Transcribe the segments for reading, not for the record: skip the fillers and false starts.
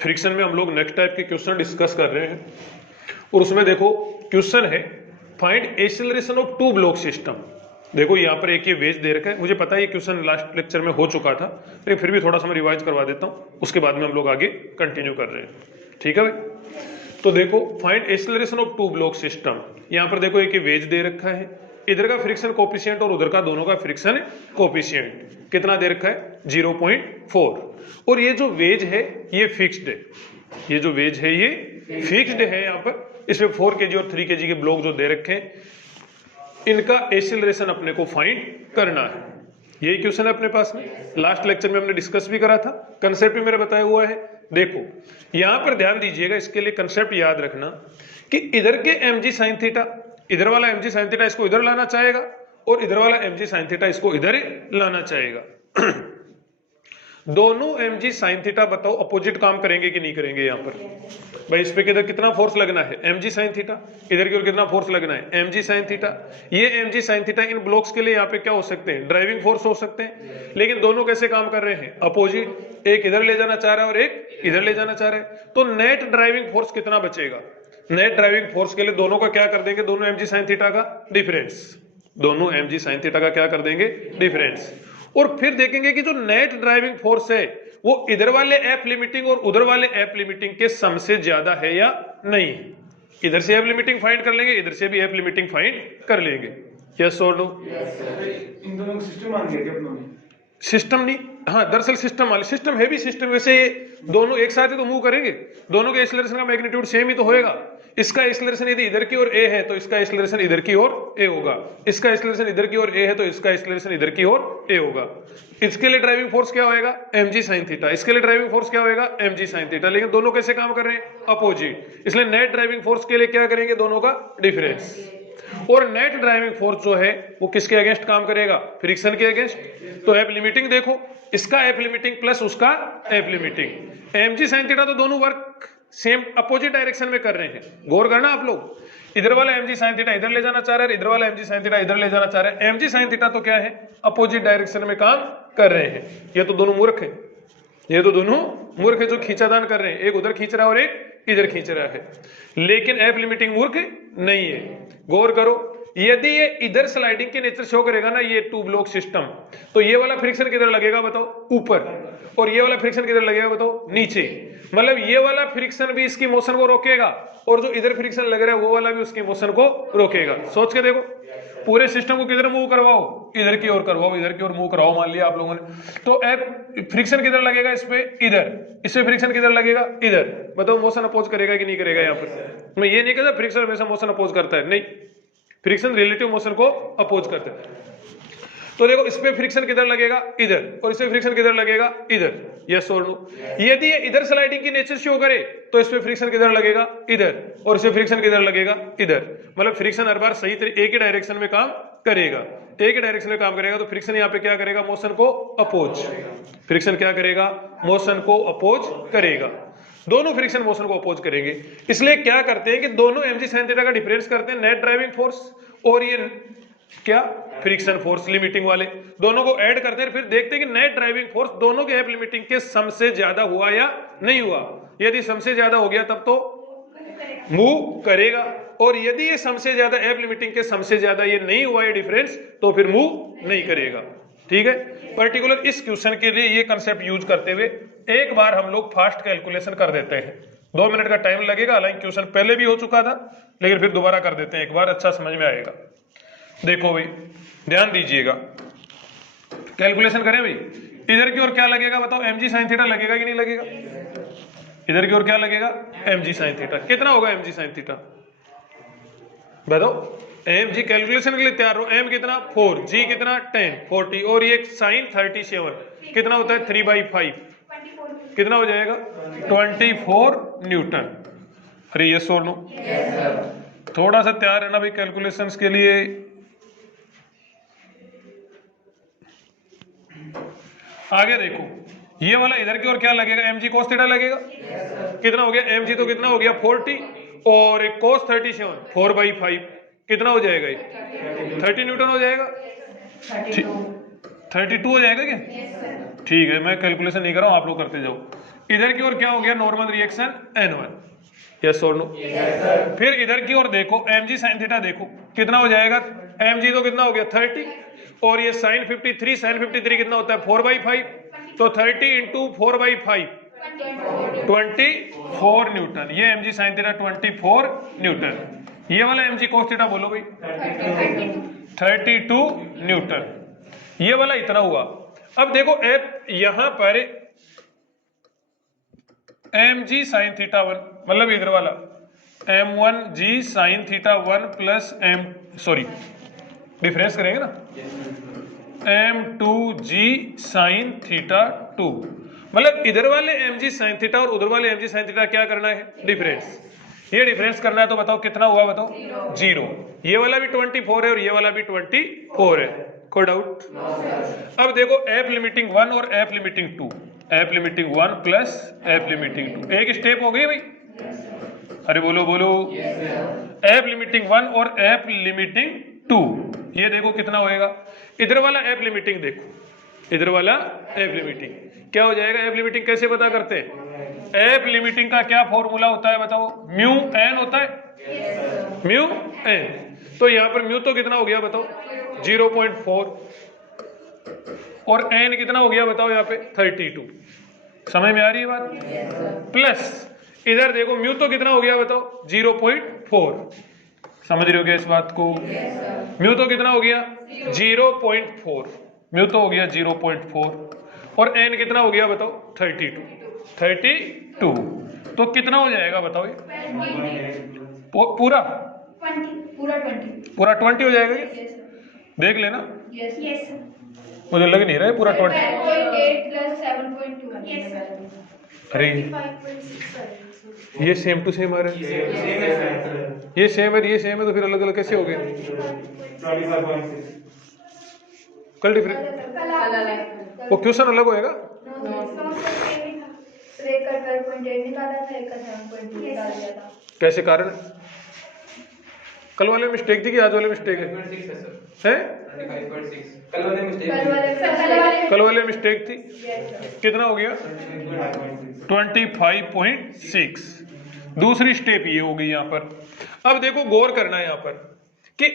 Friction में हम लोग नेक्स्ट टाइप के क्वेश्चन डिस्कस कर रहे हैं और उसमें देखो क्वेश्चन है find acceleration of two block system. देखो यहाँ पर एक ये वेज दे रखा है, मुझे पता है ये क्वेश्चन लास्ट लेक्चर में हो चुका था लेकिन फिर भी थोड़ा सा मैं रिवाइज करवा देता हूँ, उसके बाद में हम लोग आगे कंटिन्यू कर रहे हैं। ठीक है भाई, तो देखो find acceleration of two block system. यहाँ पर देखो एक ये वेज दे रखा है, इधर का फ्रिक्शन कोफिशिएंट और उधर का दोनों का फ्रिक्शन कोफिशिएंट कितना दे रखा है 0.4 और ये जो वेज है ये फिक्स्ड है, ये जो वेज है ये फिक्स्ड है। यहाँ पर इसमें 4 kg और 3 kg के ब्लॉक जो दे रखे हैं इनका एक्सेलरेशन अपने को फाइंड करना है। यही क्वेश्चन है अपने पास में, लास्ट लेक्चर में हमने डिस्कस भी करा था, कंसेप्ट भी मेरा बताया हुआ है। देखो यहां पर ध्यान दीजिएगा, इसके लिए कंसेप्ट याद रखना कि इधर के mg sin थीटा, इधर वाला mg sin थीटा इसको इधर लाना चाहेगा और इधर वाला mg sin थीटा इसको इधर लाना चाहेगा। दोनों mg sin थीटा बताओ अपोजिट काम करेंगे कि नहीं करेंगे? यहाँ पर भाई इस पे किधर कितना फोर्स लगना है mg sin थीटा, इधर की ओर कितना फोर्स लगना है mg sin थीटा। ये mg sin theta in blocks के लिए यहाँ पे क्या हो सकते हैं? ड्राइविंग फोर्स हो सकते हैं, लेकिन दोनों कैसे काम कर रहे हैं? अपोजिट, एक इधर ले जाना चाह रहा है और एक इधर ले जाना चाह रहा है। तो नेट ड्राइविंग फोर्स कितना बचेगा? नेट ड्राइविंग फोर्स के लिए दोनों का क्या कर देंगे? दोनों mg sin थीटा का डिफरेंस, दोनों mg sin थीटा का क्या कर देंगे? डिफरेंस। और फिर देखेंगे कि जो नेट ड्राइविंग फोर्स है वो इधर वाले एफ लिमिटिंग और उधर वाले एफ लिमिटिंग के सम से ज्यादा है या नहीं। इधर से एफ लिमिटिंग फाइंड कर लेंगे, इधर से भी एफ लिमिटिंग फाइंड कर लेंगे। यस और नो? इन दोनों को सिस्टम मान लिया क्या अपनों ने? सिस्टम नहीं, हाँ दरअसल सिस्टम वाले, सिस्टम है भी सिस्टम। वैसे दोनों एक साथ ही तो मूव करेंगे, दोनों के एक्सेलरेशन का मैग्नीट्यूड सेम ही तो होएगा। इसका एक्सेलरेशन यदि इधर की ओर a है तो इसका एक्सेलरेशन इधर की ओर a होगा, इसका एक्सेलरेशन इधर की ओर a है तो इसका एक्सेलरेशन इधर की ओर a होगा। इसके लिए ड्राइविंग फोर्स क्या होएगा? mg sin theta. इसके लिए ड्राइविंग फोर्स क्या होएगा? mg sin theta. लेकिन दोनों कैसे काम कर रहे हैं? अपोजिट। इसलिए नेट ड्राइविंग फोर्स के लिए क्या करेंगे? दोनों का डिफरेंस। और नेट ड्राइविंग फोर्स जो है वो किसके अगेंस्ट काम करेगा? फ्रिक्शन के अगेंस्ट। तो एफ लिमिटिंग देखो, इसका एफ लिमिटिंग प्लस उसका F limiting, mg sin theta तो दोनों वर्क सेम अपोजिट डायरेक्शन में कर रहे हैं। गौर करना आप लोग, इधर वाला mg sin थीटा इधर ले जाना चाह रहा है, इधर वाला mg sin थीटा इधर ले जाना चाह रहा है। mg sin थीटा तो क्या है? अपोजिट डायरेक्शन में काम कर रहे हैं। ये तो दोनों मूर्ख है, ये तो दोनों मूर्ख है जो खींचादान कर रहे हैं, एक उधर खींच रहा है और एक इधर खींच रहा है। लेकिन एफ लिमिटिंग मूर्ख नहीं है। गौर करो, यदि ये इधर स्लाइडिंग की नेचर शो करेगा ना ये टू ब्लॉक सिस्टम, तो ये वाला फ्रिक्शन किधर लगेगा बताओ? ऊपर। और ये वाला फ्रिक्शन किधर लगेगा बताओ? नीचे। मतलब ये वाला फ्रिक्शन भी इसकी मोशन को रोकेगा और जो इधर फ्रिक्शन लग रहा है वो वाला भी उसकी मोशन को रोकेगा। सोच के देखो, पूरे सिस्टम को किधर मूव करवाओ? इधर की ओर करवाओ, इधर की ओर मूव करवाओ मान लिया आप लोगों ने, तो एफ फ्रिक्शन किधर लगेगा? इस पे इधर, इससे फ्रिक्शन किधर लगेगा? इधर। बताओ मोशन अपोज करेगा कि नहीं करेगा? यहाँ पर मैं ये नहीं कहता फ्रिक्शन हमेशा मोशन अपोज करता है, नहीं, फ्रिक्शन रिलेटिव मोशन को अपोज करता है। तो देखो इस पे फ्रिक्शन किधर लगेगा? इधर। और इस पे फ्रिक्शन किधर लगेगा? इधर। यस और नो? यदि ये इधर स्लाइडिंग की नेचर शो करे तो इस पे फ्रिक्शन किधर लगेगा? इधर। और इस पे फ्रिक्शन किधर लगेगा? इधर। मतलब फ्रिक्शन हर बार सही एक ही डायरेक्शन में काम करेगा, एक ही डायरेक्शन में काम करेगा। तो फ्रिक्शन यहाँ पे क्या करेगा? मोशन को अपोज। फ्रिक्शन क्या करेगा? मोशन को अपोज करेगा। दोनों फ्रिक्शन मोशन को अपोज करेंगे। इसलिए क्या करते हैं कि दोनों mg sin थीटा का डिफरेंस करते हैं, नेट ड्राइविंग फोर्स और ये क्या फ्रिक्शन फोर्स लिमिटिंग वाले, दोनों को ऐड करते हैं। फिर देखते हैं कि नेट ड्राइविंग फोर्स दोनों के एफ लिमिटिंग के सम से ज्यादा हुआ या नहीं हुआ। यदि सम से ज्यादा हो गया तब तो मूव करेगा, और यदि ये सम से ज्यादा एफ लिमिटिंग के सम से ज्यादा ये नहीं हुआ ये डिफरेंस तो फिर मूव नहीं करेगा। ठीक है, पर्टिकुलर इस क्वेश्चन के लिए ये कंसेप्ट यूज करते हुए एक बार हम लोग फास्ट कैलकुलेशन कर देते हैं। 2 मिनट का टाइम लगेगा, हालांकि क्वेश्चन पहले भी हो चुका था लेकिन फिर दोबारा कर देते हैं एक बार, अच्छा समझ में आएगा। देखो भाई ध्यान दीजिएगा, कैलकुलेशन करें भाई। इधर की ओर क्या लगेगा बताओ? mg sin थीटा लगेगा कि नहीं लगेगा? इधर की ओर क्या लगेगा? mg sin theta. कितना होगा mg sin थीटा बताओ? mg कैलकुलेशन के लिए तैयार हो। m कितना? 4, g कितना? 10, 40 और ये sin 37 कितना होता है? 3/5 कितना हो जाएगा? 24 न्यूटन। अरे यस और नो? थोड़ा सा तैयार है ना भाई कैलकुलेशंस के लिए। आगे देखो, ये वाला इधर की ओर क्या लगेगा? mg cos थीटा लगेगा। कितना हो गया? mg तो कितना हो गया? 40 और cos 37 4/5 कितना हो जाएगा? ये 30 न्यूटन हो जाएगा। 32 हो जाएगा क्या? ठीक है, मैं कैलकुलेशन नहीं कर रहा हूं, आप लोग करते जाओ। इधर की ओर क्या हो गया नॉर्मल रिएक्शन N1, यस और नो। फिर इधर की ओर देखो mg sin थीटा देखो कितना हो जाएगा, mg तो कितना हो गया 30 और ये sin 53 कितना होता है 4/5, तो 30 इंटू 4/5 24 न्यूटन, ये mg sin थीटा 24 न्यूटन। ये वाला mg cos थीटा बोलो भाई 32 न्यूटन, ये वाला इतना हुआ। अब देखो एफ यहां पर mg sin थीटा 1 मतलब इधर वाला m1g sin theta 1 plus difference करेंगे ना m2g sin थीटा 2, मतलब इधर वाले mg sin थीटा और उधर वाले mg sin थीटा क्या करना है डिफरेंस, ये डिफरेंस करना है। तो बताओ कितना हुआ, बताओ 0। ये वाला भी 24 है और ये वाला भी 24 है, कोई डाउट? अब देखो एफ लिमिटिंग 1 और F limiting 2, F limiting 1 plus F limiting 2, एक स्टेप हो गई भाई, अरे बोलो बोलो। एफ लिमिटिंग 1 और एफ लिमिटिंग 2, ये देखो कितना होएगा। इधर वाला एफ लिमिटिंग देखो, इधर वाला एफ लिमिटिंग क्या हो जाएगा, एफ लिमिटिंग कैसे पता करते हैं, एफ लिमिटिंग का क्या फॉर्मूला होता है बताओ, म्यू एन होता है, म्यू एन। तो यहां पर म्यू तो कितना हो गया बताओ 0.4 और एन कितना हो गया बताओ यहाँ पे 32, समझ में आ रही है बात? प्लस इधर देखो म्यू तो कितना हो गया बताओ 0.4, समझ रहे हो क्या इस बात को? म्यू तो कितना हो गया 0.4, म्यू तो हो गया 0.4 और एन कितना हो गया बताओ 32, तो कितना हो जाएगा बताओ ये पूरा 20 हो जाएगा ये, देख लेना, मुझे लग नहीं रहा है पूरा 20। अरे ये सेम टू सेम आ रहा है, ये सेम है ये सेम है, तो फिर अलग अलग कैसे हो गए? कल डिफरेंट, वो क्वेश्चन अलग होएगा। कैसे कारण? कल वाले मिस्टेक थी कि आज वाले मिस्टेक है? कल वाले मिस्टेक थी, कितना हो गया 25.6। दूसरी स्टेप ये हो गई यहाँ पर। अब देखो गौर करना है यहाँ पर कि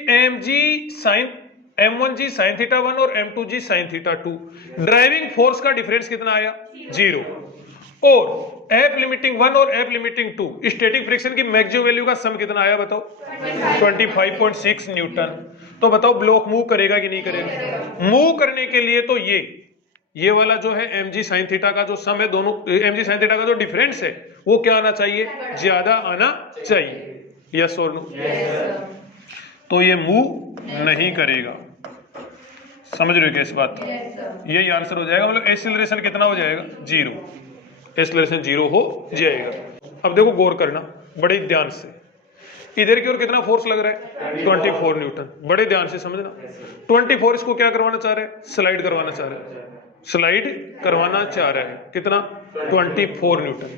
m1g sin थीटा 1 और m2g sin theta 2, driving force का डिफरेंस कितना आया 0, और एफ लिमिटिंग 1 और एफ लिमिटिंग 2 स्टैटिक फ्रिक्शन की मैक्सिमम वैल्यू का सम कितना आया बताओ 25.6 न्यूटन। तो बताओ ब्लॉक मूव करेगा कि नहीं करेगा? मूव करने के लिए तो ये वाला जो है mg sin थीटा का जो सम है, दोनों mg sin थीटा का जो डिफरेंस है वो क्या आना चाहिए, ज्यादा आना चाहिए, यस और नो? तो ये मूव नहीं करेगा, समझ रहे हो क्या इस बात? यही आंसर हो जाएगा, मतलब एक्सीलरेशन कितना हो जाएगा 0, एक्सीलरेशन 0 हो जाएगा। अब देखो गौर करना बड़े ध्यान से, इधर की ओर कितना फोर्स लग रहा है 24 न्यूटन, बड़े ध्यान से समझना। 24 इसको क्या करवाना चाह रहा है, स्लाइड करवाना चाह रहा है, स्लाइड करवाना चाह रहा है, कितना 24 न्यूटन,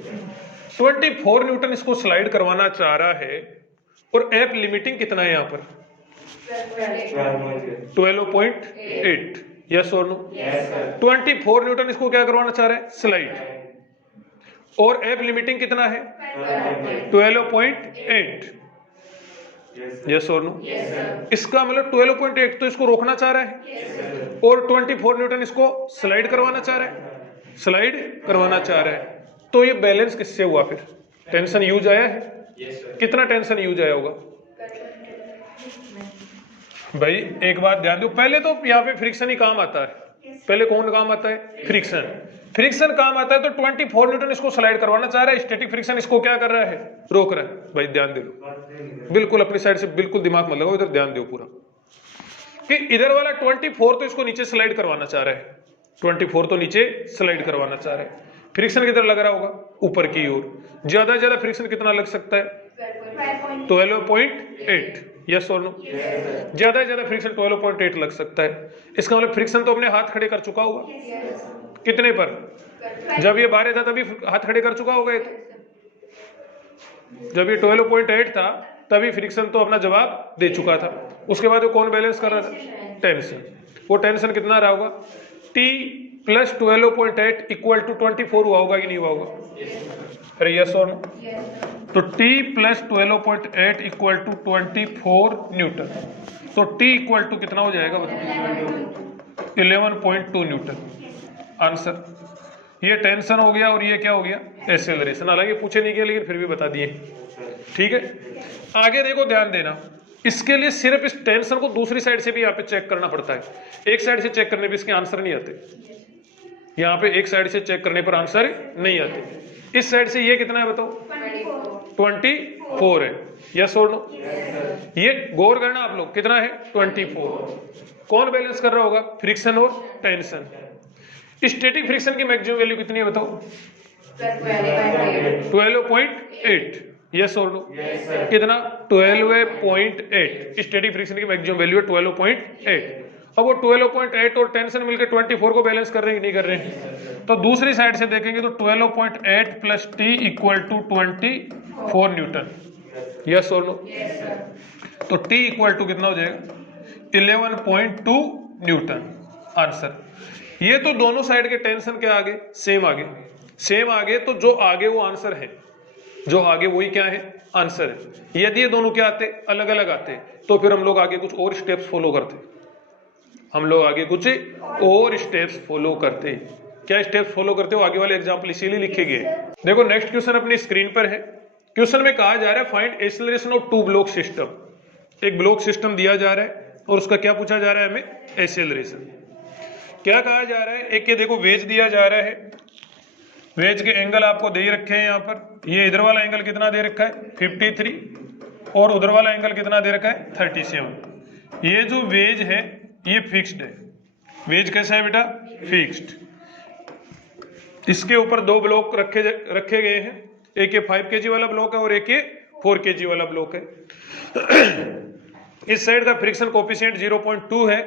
24 न्यूटन इसको स्लाइड करवाना चाह रहा है। और एफ लिमिटिंग कितना है यहाँ पर 12.8, यस और नो? 24 न्यूटन इसको क्या करवाना चाह रहा है, स्लाइड, और एफ लिमिटिंग कितना है 12.8, यस और नो? इसका मतलब 12.8 तो इसको रोकना चाह रहा है, और 24 न्यूटन इसको स्लाइड करवाना चाह रहा है, स्लाइड करवाना चाह रहा है। तो ये बैलेंस किससे हुआ, फिर टेंशन यूज आया है? कितना टेंशन यूज आया होगा भाई? एक बात ध्यान दो, पहले तो यहाँ पे फ्रिक्शन ही काम आता है, पहले कौन काम आता है, फ्रिक्शन, फ्रिक्शन काम आता है। तो 24 न्यूटन इसको स्लाइड करवाना चाह रहा है, स्टैटिक फ्रिक्शन इसको क्या कर रहा है, रोक रहा है। भाई ध्यान दे लो, बिल्कुल अपनी साइड से बिल्कुल दिमाग मत लगाओ, इधर ध्यान दो पूरा कि इधर वाला 24 तो इसको नीचे स्लाइड करवाना चाह रहा है, 24 तो नीचे स्लाइड करवाना चाह रहा है। फ्रिक्शन किधर लग रहा होगा, ऊपर की ओर। ज्यादा से ज्यादा फ्रिक्शन कितना लग सकता है 12.8, यस और नो? ज्यादा से ज्यादा फ्रिक्शन 12.8 लग सकता है। इसका मतलब फ्रिक्शन तो अपने हाथ खड़े कर चुका होगा, कितने पर, जब ये बाहर था तभी हाथ खड़े कर चुका होगा। जब ये 12.8 था तभी फ्रिक्शन तो अपना जवाब दे चुका था। उसके बाद वो कौन बैलेंस कर रहा था, टेंशन। वो टेंशन कितना रहा होगा T प्लस 12.8 इक्वल टू 24 हुआ होगा कि नहीं हुआ होगा? अरे यस और नो? तो T plus 12.8 equal to 24 newton. तो T इक्वल टू कितना हो जाएगा बताओ? 11.2 न्यूटन। आंसर। ये टेंशन हो गया और ये क्या हो गया? एक्सेलरेशन। हालांकि पूछे नहीं गया लेकिन फिर भी बता दिए। ठीक है, आगे देखो, ध्यान देना। इसके लिए सिर्फ इस टेंशन को दूसरी साइड से भी यहाँ पे चेक करना पड़ता है। एक साइड से चेक करने पे इसके आंसर नहीं आते। यहाँ पे एक साइड से चेक करने पर आंसर नहीं आते। इस साइड से ये कितना है बताओ? 24 है। यस और नो? ये गौर करना आप लोग, कितना है? 24। कौन बैलेंस कर रहा होगा? फ्रिक्शन और टेंशन। स्टैटिक फ्रिक्शन की मैक्सिमम वैल्यू कितनी है बताओ? 12.8। यस और नो? कितना? 12.8। स्टैटिक फ्रिक्शन की मैक्सिमम वैल्यू है 12.8। अब वो 12.8 और टेंशन मिलकर 24 को बैलेंस कर रहे हैं कि नहीं कर रहे हैं? तो दूसरी साइड से देखेंगे तो 12.8 plus T equal to 24 newton. Yes और नो? तो T इक्वल टू कितना हो जाएगा? 11.2 न्यूटन। आंसर। ये तो दोनों साइड के टेंशन के आगे सेम आगे, सेम आगे, तो जो आगे वो आंसर है, जो आगे वही क्या है? आंसर है। यदि ये दोनों क्या आते? अलग अलग आते, तो फिर हम लोग आगे कुछ और स्टेप्स फॉलो करते। हम लोग आगे कुछ और स्टेप्स फॉलो करते। क्या स्टेप्स फॉलो करते हो? आगे वाले एग्जांपल इसीलिए लिखे गए। देखो नेक्स्ट क्वेश्चन अपनी स्क्रीन पर है। क्वेश्चन में कहा जा रहा है find acceleration of two block system. एक ब्लॉक सिस्टम दिया जा रहा है और उसका क्या पूछा जा रहा है? हमें एक्सेलरेशन। क्या कहा जा रहा है? एक ये देखो वेज दिया जा रहा है। वेज के एंगल आपको दे रखे हैं यहाँ पर। ये इधर वाला एंगल कितना दे रखा है? 53 और उधर वाला एंगल कितना दे रखा है? 37। ये जो वेज है ये फिक्स्ड है। वेज कैसा है बेटा? फिक्स्ड। इसके ऊपर दो ब्लॉक रखे गए हैं। एक ये 5 kg वाला ब्लॉक है और एक ये 4 kg वाला ब्लॉक है। इस साइड का फ्रिक्शन कोफिशिएंट 0.2 है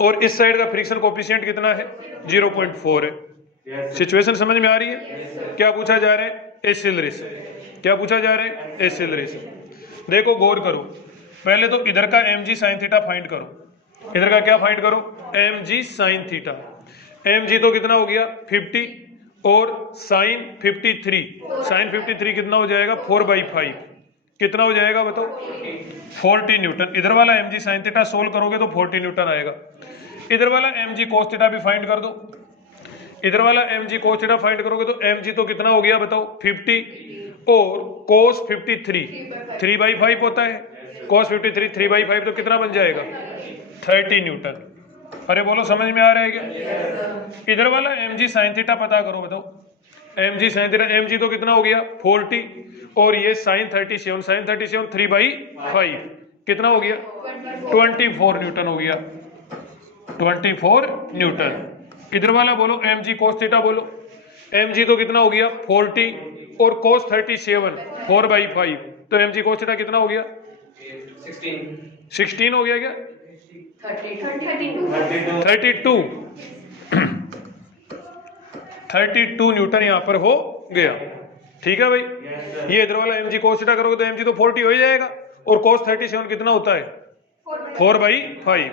और इस साइड का फ्रिक्शन कोफिशिएंट कितना है? 0.4 है। सिचुएशन समझ में आ रही है? क्या पूछा जा रहा है? एक्सेलरेशन। क्या पूछा जा रहा है? एक्सेलरेशन। देखो गौर करो, पहले तो इधर का mg sin थीटा फाइंड करो। इधर का क्या फाइंड करो? mg sin theta. mg तो कितना हो गया? 50 और sin 53। sin 53 कितना हो जाएगा? 4/5। कितना हो जाएगा बताओ? 40 न्यूटन। इधर वाला mg sin थीटा सोल्व करोगे तो 40 न्यूटन आएगा। इधर वाला mg cos थीटा भी फाइंड कर दो। इधर वाला mg cos थीटा फाइंड करोगे तो mg तो कितना हो गया बताओ? 50 और cos 53 3/5 होता है। cos 53 3/5 तो कितना बन जाएगा? 30 न्यूटन। अरे बोलो समझ में आ रहा है क्या? इधर वाला mg sin थीटा पता करो बताओ। mg sin थीटा, mg तो कितना हो गया? 40 और ये sin 37 3/5 कितना हो गया? 24 न्यूटन हो गया। 24 न्यूटन। इधर वाला बोलो mg cos थीटा बोलो। mg तो कितना हो गया? 40 और cos 37 4/5 तो mg cos थीटा कितना हो गया? 16 हो गया क्या? 32 न्यूटन यहाँ पर हो गया। ठीक है भाई। ये इधर वाला mg cos थीटा करोगे तो mg तो 40 हो ही जाएगा और cos 37 कितना होता है? 4/5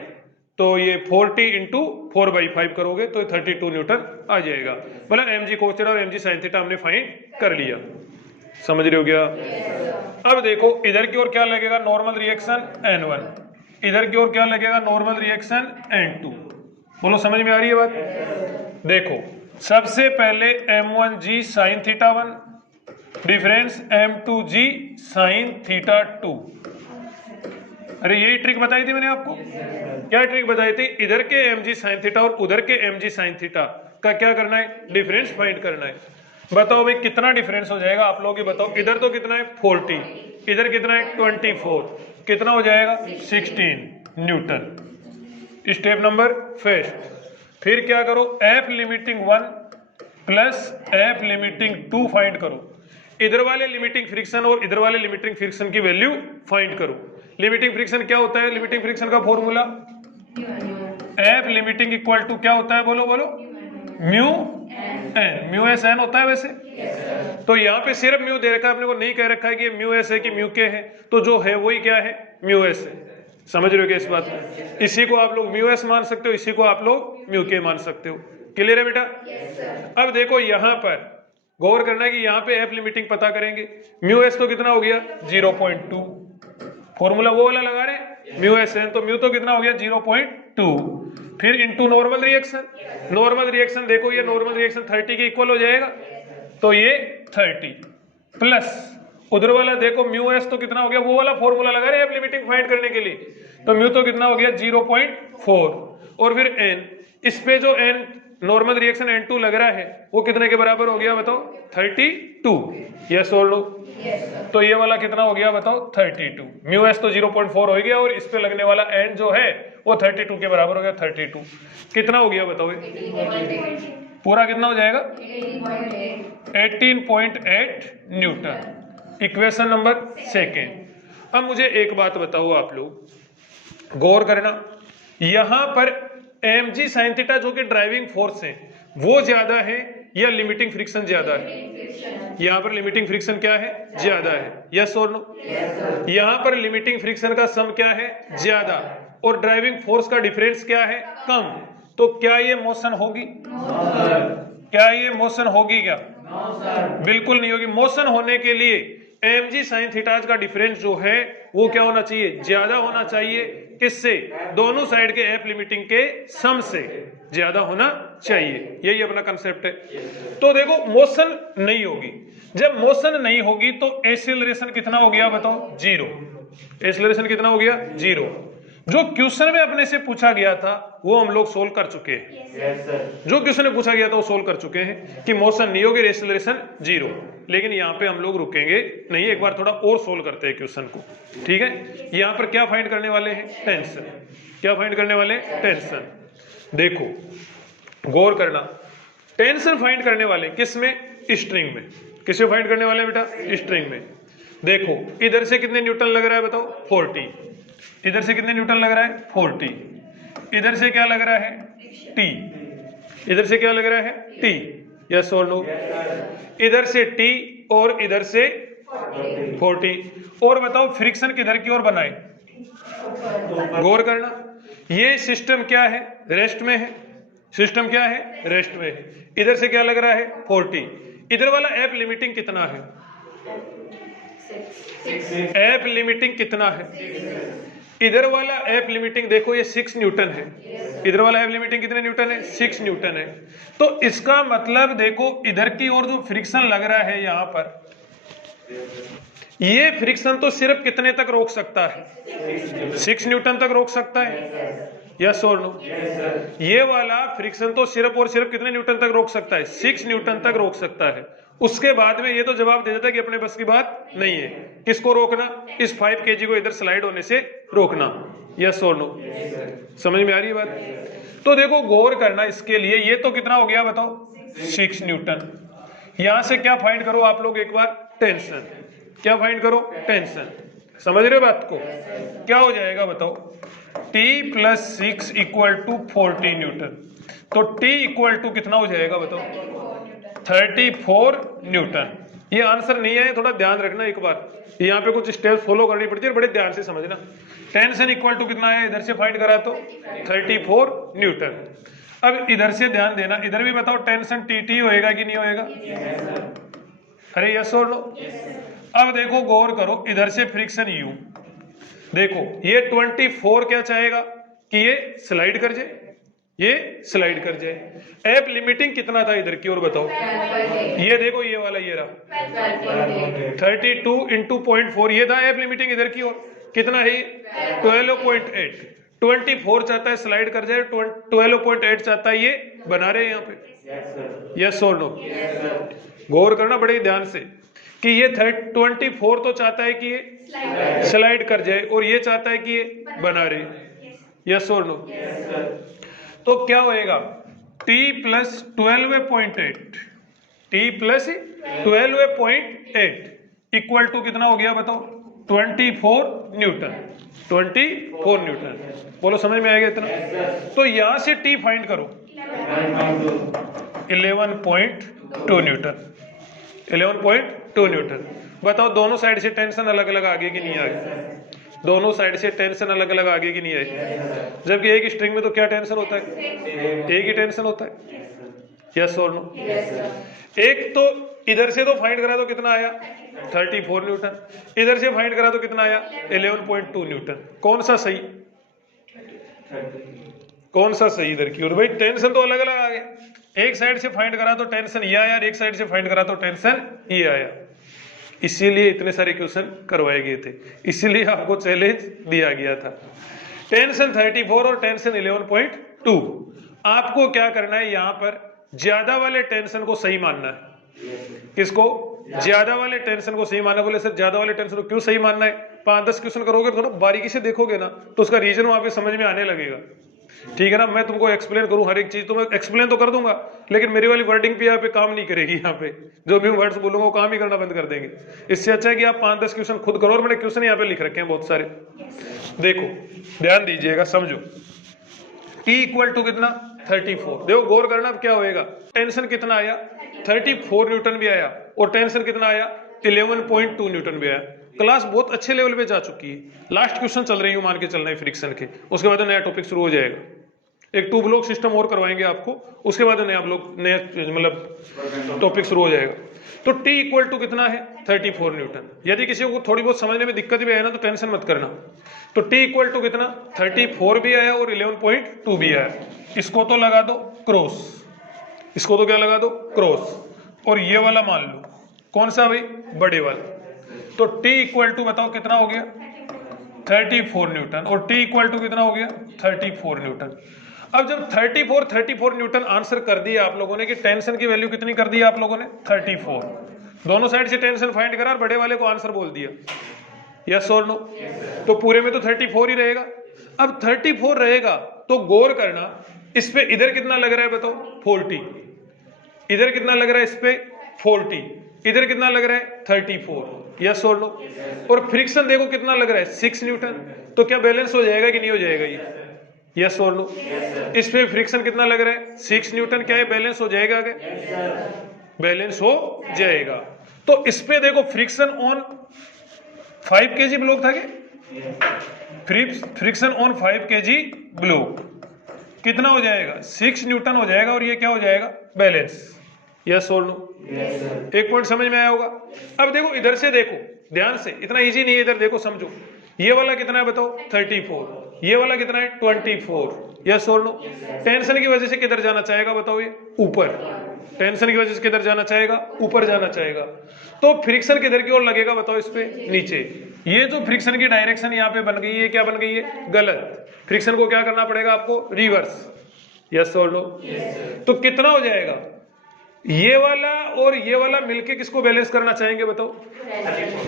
तो ये 40 इंटू 4/5 करोगे तो 32 न्यूटन आ जाएगा। मतलब mg cos थीटा और mg sin थीटा हमने फाइंड कर लिया। समझ रहे हो क्या? अब देखो इधर की ओर क्या लगेगा? Normal reaction N1। इधर की ओर क्या लगेगा? Normal reaction N2। बोलो समझ में आ रही है बात? देखो सबसे पहले M1g sin theta 1 difference M2g sin theta 2। अरे यही ट्रिक बताई थी मैंने आपको। क्या ट्रिक बताई थी? इधर के mg sin थीटा और उधर के mg sin थीटा का क्या करना है? डिफरेंस फाइंड करना है। बताओ भाई कितना डिफरेंस हो जाएगा? आप लोग ही बताओ। इधर तो कितना है? 40, इधर कितना है? 24, कितना हो जाएगा? 16 न्यूटन। Step number first. फिर क्या करो? F limiting 1 plus F limiting 2 find करो। इधर वाले लिमिटिंग फ्रिक्शन और इधर वाले लिमिटिंग फ्रिक्शन की वैल्यू फाइंड करो। लिमिटिंग फ्रिक्शन क्या होता है? लिमिटिंग फ्रिक्शन का formula F limiting equal to क्या होता है? बोलो बोलो। Mu N, mu S N होता है वैसे। तो यहाँ पे सिर्फ म्यू दे रखा है, अपने को नहीं कह रखा है कि म्यू एस है कि म्यू के है। तो जो है वही क्या है? म्यू एस है। समझ रहे हो क्या इस बात को? इसी को आप लोग म्यू एस मान सकते हो, इसी को आप लोग म्यू के मान सकते हो। क्लियर है बेटा? अब देखो यहां पर गौर करना है कि यहां पे एफ लिमिटिंग पता करेंगे। म्यू एस तो कितना हो गया 0.2, फॉर्मूला वो वाला लगा रहे हैं म्यू एस एन, तो म्यू तो कितना हो गया 0.2, फिर into normal reaction. Normal reaction देखो ये नॉर्मल रिएक्शन 30 के इक्वल हो जाएगा, तो ये 30 प्लस उधर वाला देखो म्यू एस तो कितना हो गया, वो वाला फॉर्मूला लगा रहे हैं एफ लिमिटिंग फाइंड करने के लिए, तो म्यू तो कितना हो गया 0.4, और फिर एन, इस पे जो एन नॉर्मल रिएक्शन N2 लग रहा है वो कितने के बराबर हो गया बताओ 32। यस और नो? तो ये वाला कितना हो गया बताओ 32। म्यू एस तो 0.4 हो गया और इस पे लगने वाला एन जो है वो 32 के बराबर हो गया। 32 कितना हो गया बताओ, पूरा कितना हो जाएगा 18.8 न्यूटन। Equation number second. अब मुझे एक बात बताओ आप लोग गौर करना, यहां पर mg sin थीटा जो कि ड्राइविंग फोर्स है वो ज्यादा है या लिमिटिंग फ्रिक्शन ज्यादा है? यहां पर लिमिटिंग फ्रिक्शन क्या है ज्यादा है। यस और नो? यहां पर लिमिटिंग फ्रिक्शन का सम क्या है ज्यादा, और ड्राइविंग फोर्स का डिफरेंस क्या है कम, तो क्या ये मोशन होगी? क्या ये मोशन होगी क्या? बिल्कुल नहीं होगी। मोशन होने के लिए mg sin थीटाज का डिफरेंस जो है वो क्या होना चाहिए ज्यादा होना चाहिए। किससे? दोनों साइड के एफ लिमिटिंग के सम से ज्यादा होना चाहिए। यही अपना कंसेप्ट है। तो देखो मोशन नहीं होगी, जब मोशन नहीं होगी तो एक्सीलरेशन कितना हो गया बताओ 0। एक्सीलरेशन कितना हो गया 0। जो क्वेश्चन में अपने से पूछा गया था वो हम लोग सोल्व कर चुके हैं। जो क्वेश्चन में पूछा गया था वो सोल्व कर चुके हैं कि मोशन नहीं होगी, एक्सीलरेशन 0। लेकिन यहाँ पे हम लोग रुकेंगे नहीं, एक बार थोड़ा और सोल्व करते हैं क्वेश्चन को। ठीक है, यहाँ पर क्या फाइंड करने वाले हैं टेंशन। क्या फाइंड करने वाले हैं टेंशन। देखो गौर करना, टेंशन फाइंड करने वाले किस में स्ट्रिंग में। किसे फाइंड करने वाले बेटा स्ट्रिंग में। देखो इधर से कितने न्यूटन लग रहा है बताओ 40, इधर से कितने न्यूटन लग रहा है 40, इधर से क्या लग रहा है T, इधर से क्या लग रहा है T। यस और नो? इधर से T और इधर से 40। और बताओ फ्रिक्शन किधर की ओर बनाए। गौर करना, ये सिस्टम क्या है रेस्ट में है, सिस्टम क्या है रेस्ट में है। इधर से क्या लग रहा है 40, इधर वाला एफ लिमिटिंग कितना है, एफ लिमिटिंग कितना है, इधर वाला एफ लिमिटिंग देखो ये 6 न्यूटन है, इधर वाला एफ लिमिटिंग कितने न्यूटन है 6 न्यूटन है। तो इसका मतलब देखो इधर की ओर जो फ्रिक्शन लग रहा है यहां पर, ये फ्रिक्शन तो सिर्फ कितने तक रोक सकता है 6 न्यूटन तक रोक सकता है। यस और नो? ये वाला फ्रिक्शन तो सिर्फ और सिर्फ कितने न्यूटन तक रोक सकता है 6 न्यूटन तक रोक सकता है। उसके बाद में ये तो जवाब दे देता है कि अपने बस की बात नहीं है। किसको रोकना, इस 5 kg को इधर स्लाइड होने से रोकना। यस और नो? समझ में आ रही है बात? तो देखो गौर करना इसके लिए, ये तो कितना हो गया बताओ 6 न्यूटन। यहां से क्या फाइंड करो आप लोग एक बार टेंशन। क्या फाइंड करो टेंशन। समझ रहे हो बात को? क्या हो जाएगा बताओ T + 6 = 40 न्यूटन। तो T = कितना हो जाएगा बताओ 34 न्यूटन। ये आंसर नहीं है, थोड़ा ध्यान रखना एक बार, यहाँ पे कुछ स्टेप्स फॉलो करनी पड़ती है, बड़े ध्यान से समझना। टेंशन इक्वल टू कितना है इधर से फाइंड करा तो 34 न्यूटन। अब इधर से ध्यान देना, इधर भी बताओ टेंशन TT होएगा कि नहीं होएगा? अरे यस और नो? अब देखो गौर करो, इधर से फ्रिक्शन U, देखो ये 24 क्या चाहेगा कि ये स्लाइड कर जाए, ये स्लाइड कर जाए। एफ लिमिटिंग कितना था इधर की ओर बताओ, ये देखो ये वाला ये रहा 32 × 0.4, ये था एफ लिमिटिंग इधर की ओर। कितना है 12.8। 24 चाहता है स्लाइड कर जाए, 12.8 चाहता है ये बना रहे हैं यहाँ पे। यस और नो? गौर करना बड़े ध्यान से कि ये 24 तो चाहता है कि ये स्लाइड कर जाए और ये चाहता है कि ये बना रहे। यस और नो? तो क्या होएगा T + 12.8, T + 12.8 इक्वल टू कितना हो गया बताओ 24 न्यूटन। 24 न्यूटन। बोलो समझ में आएगा इतना? तो यहां से T फाइंड करो 11.2 न्यूटन। 11.2 न्यूटन। बताओ दोनों साइड से टेंशन अलग अलग आगे कि नहीं आगे? दोनों साइड से टेंशन अलग अलग आगे की नहीं आई, जबकि एक स्ट्रिंग में तो क्या टेंशन होता है, एक ही टेंशन होता है। यस और नो? एक तो इधर से तो फाइंड करा तो कितना आया 34 न्यूटन, इधर से फाइंड करा तो कितना आया 11.2 न्यूटन। कौन सा सही, कौन सा सही इधर की ओर? भाई टेंशन तो अलग अलग आ गया, एक साइड से फाइंड करा तो टेंशन ये आया, एक साइड से फाइंड करा तो टेंशन ये आया। इसीलिए इतने सारे क्वेश्चन करवाए गए थे, इसीलिए आपको चैलेंज दिया गया था। टेंशन 34 और टेंशन 11.2। आपको क्या करना है, यहां पर ज्यादा वाले टेंशन को सही मानना है। किसको? ज्यादा वाले टेंशन को सही मानना। बोले सर ज्यादा वाले टेंशन को क्यों सही मानना है? 5-10 क्वेश्चन करोगे तो ना बारीकी से देखोगे ना तो उसका रीजन वहां पे समझ में आने लगेगा। ठीक है ना? मैं तुमको एक्सप्लेन करूं हर एक चीज तो मैं एक्सप्लेन तो कर दूंगा, लेकिन मेरी वाली वर्डिंग पे यहाँ पे काम नहीं करेगी। यहाँ पे जो भी वर्ड्स बोलूंगा वो काम ही करना बंद कर देंगे। इससे अच्छा है कि आप 5-10 क्वेश्चन खुद करो, और मैंने क्वेश्चन यहाँ पे लिख रखे हैं बहुत सारे। देखो ध्यान दीजिएगा, समझो। E इक्वल टू कितना 34। देखो गौर करना अब क्या होएगा। टेंशन कितना आया 34 न्यूटन भी आया, और टेंशन कितना आया 11.2 न्यूटन भी आया। क्लास बहुत अच्छे लेवल पे जा चुकी है। लास्ट क्वेश्चन चल रही हूँ मान के चलना है फ्रिक्शन के, उसके बाद नया टॉपिक शुरू हो जाएगा। एक 2 ब्लॉक सिस्टम और करवाएंगे आपको, उसके बाद नया मतलब टॉपिक शुरू हो जाएगा। तो T इक्वल टू कितना है 34 न्यूटन। यदि किसी को थोड़ी बहुत समझने में दिक्कत भी आए ना तो टेंशन मत करना। तो T इक्वल टू कितना 34 भी आया और 11.2 भी आया। इसको तो लगा दो क्रॉस, इसको तो क्या लगा दो क्रॉस, और ये वाला मान लो कौन सा भाई बड़े वाला। तो T इक्वल टू बताओ कितना हो गया 34 न्यूटन, और T इक्वल टू कितना हो गया 34 न्यूटन। अब जब 34 न्यूटन आंसर कर दिया आप लोगों ने कि टेंशन की वैल्यू कितनी कर दी आप लोगों ने 34, दोनों साइड से टेंशन फाइंड करा और बड़े वाले को आंसर बोल दिया। यस और नो? तो पूरे में तो 34 ही रहेगा। अब 34 रहेगा तो गौर करना इस पे इधर कितना लग रहा है बताओ 40, इधर कितना लग रहा है इस पे 40, इधर कितना लग रहा है 34। यस और नो? और फ्रिक्शन देखो कितना लग रहा है 6 न्यूटन। तो क्या बैलेंस हो जाएगा कि नहीं हो जाएगा ये? यस और नो? इस पे फ्रिक्शन कितना लग रहा है 6 न्यूटन। क्या है बैलेंस हो जाएगा क्या? बैलेंस हो जाएगा। तो इस पे देखो फ्रिक्शन ऑन 5 kg ब्लॉक था क्या? फ्रिक्शन ऑन 5 kg ब्लॉक कितना हो जाएगा 6 न्यूटन हो जाएगा, और ये क्या हो जाएगा बैलेंस। यस और नो? एक पॉइंट समझ में आया होगा। अब देखो इधर से देखो ध्यान से, इतना इजी नहीं है, इधर देखो समझो। ये वाला कितना है बताओ 34, ये वाला कितना है 24। यस और नो? टेंशन की वजह से किधर जाना चाहेगा बताओ ये ऊपर, टेंशन की वजह से किधर जाना चाहेगा ऊपर जाना चाहेगा। तो फ्रिक्शन किधर की ओर लगेगा बताओ इस पे नीचे। ये जो फ्रिक्शन की डायरेक्शन यहाँ पे बन गई है क्या बन गई है गलत। फ्रिक्शन को क्या करना पड़ेगा आपको रिवर्स। यस और नो? तो कितना हो जाएगा ये वाला और ये वाला मिलके किसको बैलेंस करना चाहेंगे बताओ?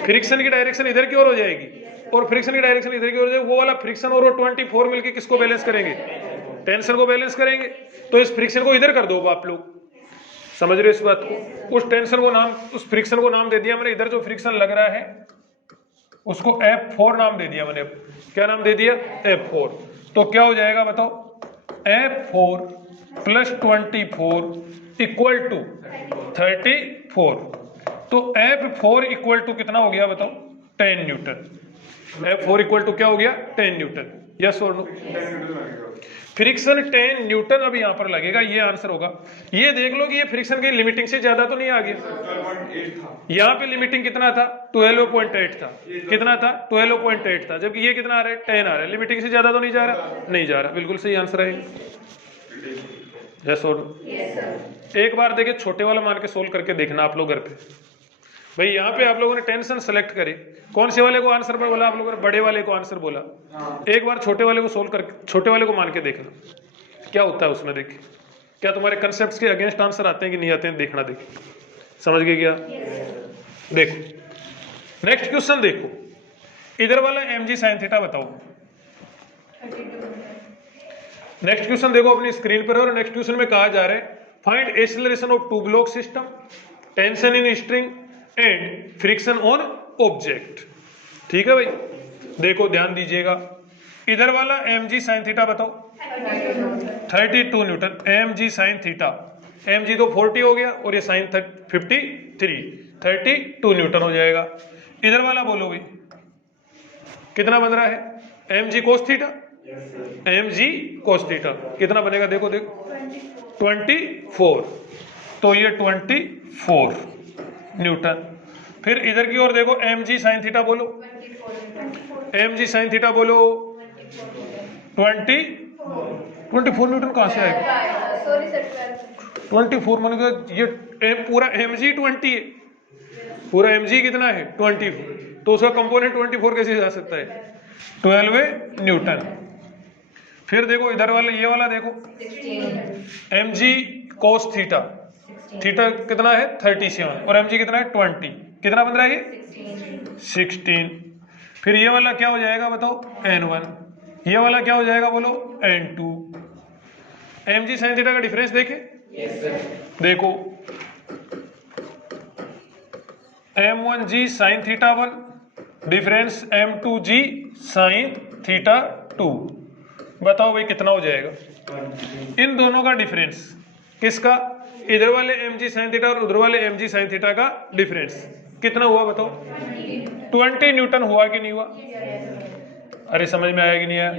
फ्रिक्शन की डायरेक्शन इधर की ओर हो जाएगी और फ्रिक्शन की डायरेक्शन इधर की ओर हो जाएगी। वो वाला फ्रिक्शन और वो 24 मिलके किसको बैलेंस करेंगे? टेंशन को बैलेंस करेंगे। तो इस फ्रिक्शन को इधर कर दो आप लोग, समझ रहे हो इस बात को? उस टेंशन को नाम, उस फ्रिक्शन को नाम दे दिया मैंने, इधर जो फ्रिक्शन लग रहा है उसको F4 नाम दे दिया मैंने। क्या नाम दे दिया? F4। तो क्या हो जाएगा बताओ? F4 plus 24 equal to 34। तो F4 इक्वल टू कितना हो गया बताओ 10 न्यूटन। F4 इक्वल टू क्या हो गया 10 न्यूटन। यस और नो? फ्रिक्शन 10 न्यूटन अब यहां पर लगेगा, ये आंसर होगा। ये देख लो कि ये फ्रिक्शन की लिमिटिंग से ज्यादा तो नहीं आ गया। यहां पे लिमिटिंग कितना था 12.8 था। कितना था 12.8 था, जबकि ये कितना आ रहा है 10 आ रहा है। लिमिटिंग से ज्यादा तो नहीं जा रहा, नहीं जा रहा। बिल्कुल सही आंसर है। यस और नो? एक बार देखिए छोटे वाला मान के सोल्व करके देखना आप लोग घर पे। भाई यहाँ पे आप लोगों ने टेंशन सेलेक्ट करे, कौन से वाले को आंसर पर बोला आप लोगों ने? बड़े वाले को आंसर बोला। एक बार छोटे वाले को सोल्व करके, छोटे वाले को मान के देखना क्या होता है उसमें। देखिए क्या तुम्हारे कंसेप्ट्स के अगेंस्ट आंसर आते हैं कि नहीं आते हैं, देखना। देखिए समझ गए क्या? देखो नेक्स्ट क्वेश्चन देखो, इधर वाला mg sin थीटा बताओ। नेक्स्ट क्वेश्चन देखो अपनी स्क्रीन पर, और नेक्स्ट क्वेश्चन में कहा जा रहा है find acceleration of 2 block system, tension in string and friction on object. ठीक है भाई, देखो ध्यान दीजिएगा। इधर वाला mg sin थीटा बताओ 32 Newton. mg sin theta, mg तो 40 हो गया और ये sin 53, 32 न्यूटन हो जाएगा। इधर वाला बोलो भाई कितना बन रहा है mg cos theta, mg cos theta कितना बनेगा, देखो देखो 24, तो ये 24 न्यूटन। फिर इधर की ओर देखो mg sin थीटा बोलो, mg sin थीटा बोलो 24 न्यूटन कहां से आएगा, 24 मान लो ये पूरा mg 20 है, पूरा mg कितना है 20, तो उसका कंपोनेंट 24 कैसे जा सकता है, 12 न्यूटन। फिर देखो इधर वाला ये वाला देखो mg cos थीटा, थीटा कितना है 37 और mg कितना है 20, कितना बन रहा है ये 16। फिर ये वाला क्या हो जाएगा बताओ n1, ये वाला क्या हो जाएगा बोलो n2। mg sin थीटा का डिफरेंस देखे, देखो m1g sin theta 1 difference m2g sin theta 2, बताओ भाई कितना हो जाएगा। इन दोनों का डिफरेंस किसका, इधर वाले mg sin थीटा और उधर वाले mg sin थीटा का डिफरेंस कितना हुआ बताओ, 20 न्यूटन हुआ कि नहीं हुआ, अरे समझ में आया कि नहीं आया।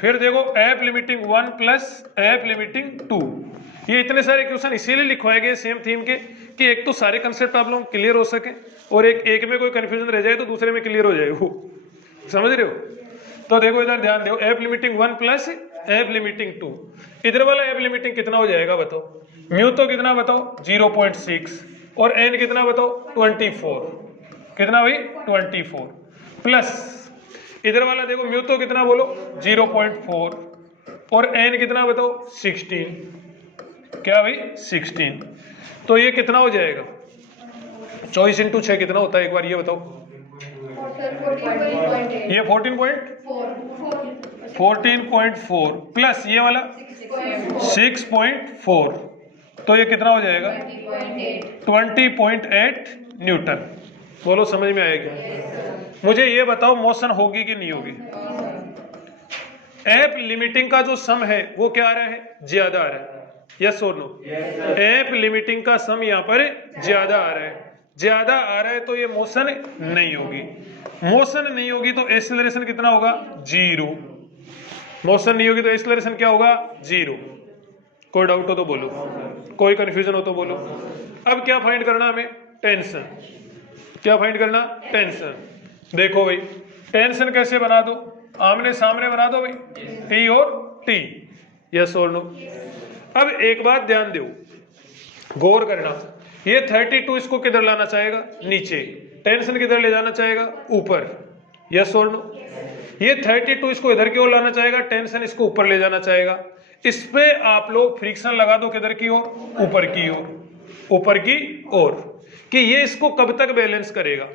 फिर देखो F limiting 1 plus F limiting 2, ये इतने सारे क्वेश्चन इसीलिए लिखवाए गए सेम थीम के कि एक तो सारे कंसेप्ट आप लोग क्लियर हो सके और एक में कोई कंफ्यूजन रह जाए तो दूसरे में क्लियर हो जाए, वो समझ रहे हो। तो देखो इधर ध्यान दो, F limiting 1 plus F limiting 2, इधर वाला एफ लिमिटिंग कितना हो जाएगा बताओ, म्यू तो कितना बताओ 0.6 और एन कितना बताओ 24, कितना भाई 24 प्लस इधर वाला देखो म्यू तो कितना बोलो 0.4 और एन कितना बताओ 16, क्या भाई 16, तो ये कितना हो जाएगा 24 इंटू 6 कितना होता है एक बार ये बताओ, ये 14.4 प्लस ये वाला 6.4, तो ये कितना हो जाएगा 20.8 न्यूटन। बोलो समझ में आएगी। मुझे ये बताओ मोशन होगी कि नहीं होगी, एफ लिमिटिंग का जो सम है वो क्या आ रहा है, ज्यादा आ रहा है, यस और नो, एफ लिमिटिंग का सम यहाँ पर ज्यादा आ रहा है, ज्यादा आ रहा है तो ये मोशन नहीं होगी, मोशन नहीं होगी तो एक्सेलरेशन कितना होगा 0, मोशन नहीं होगी तो एक्सेलरेशन क्या होगा 0। कोई डाउट हो तो बोलो, कोई कंफ्यूजन हो तो बोलो। अब क्या फाइंड करना हमें, टेंशन, क्या फाइंड करना, टेंशन। देखो भाई टेंशन कैसे बना दो, आमने सामने बना दो भाई, टी और टी, यस और नो। अब एक बात ध्यान दो, गौर करना, ये 32 इसको किधर लाना चाहेगा, नीचे, टेंशन किधर ले जाना चाहेगा, ऊपर, यस और नो। ये 32 इसको इधर की ओर लाना चाहेगा, टेंशन इसको ऊपर ले जाना चाहेगा। इस पे आप लोग फ्रिक्शन लगा दो किधर की ओर, ऊपर की ओर, ऊपर की ओर, कि ये इसको कब तक बैलेंस करेगा।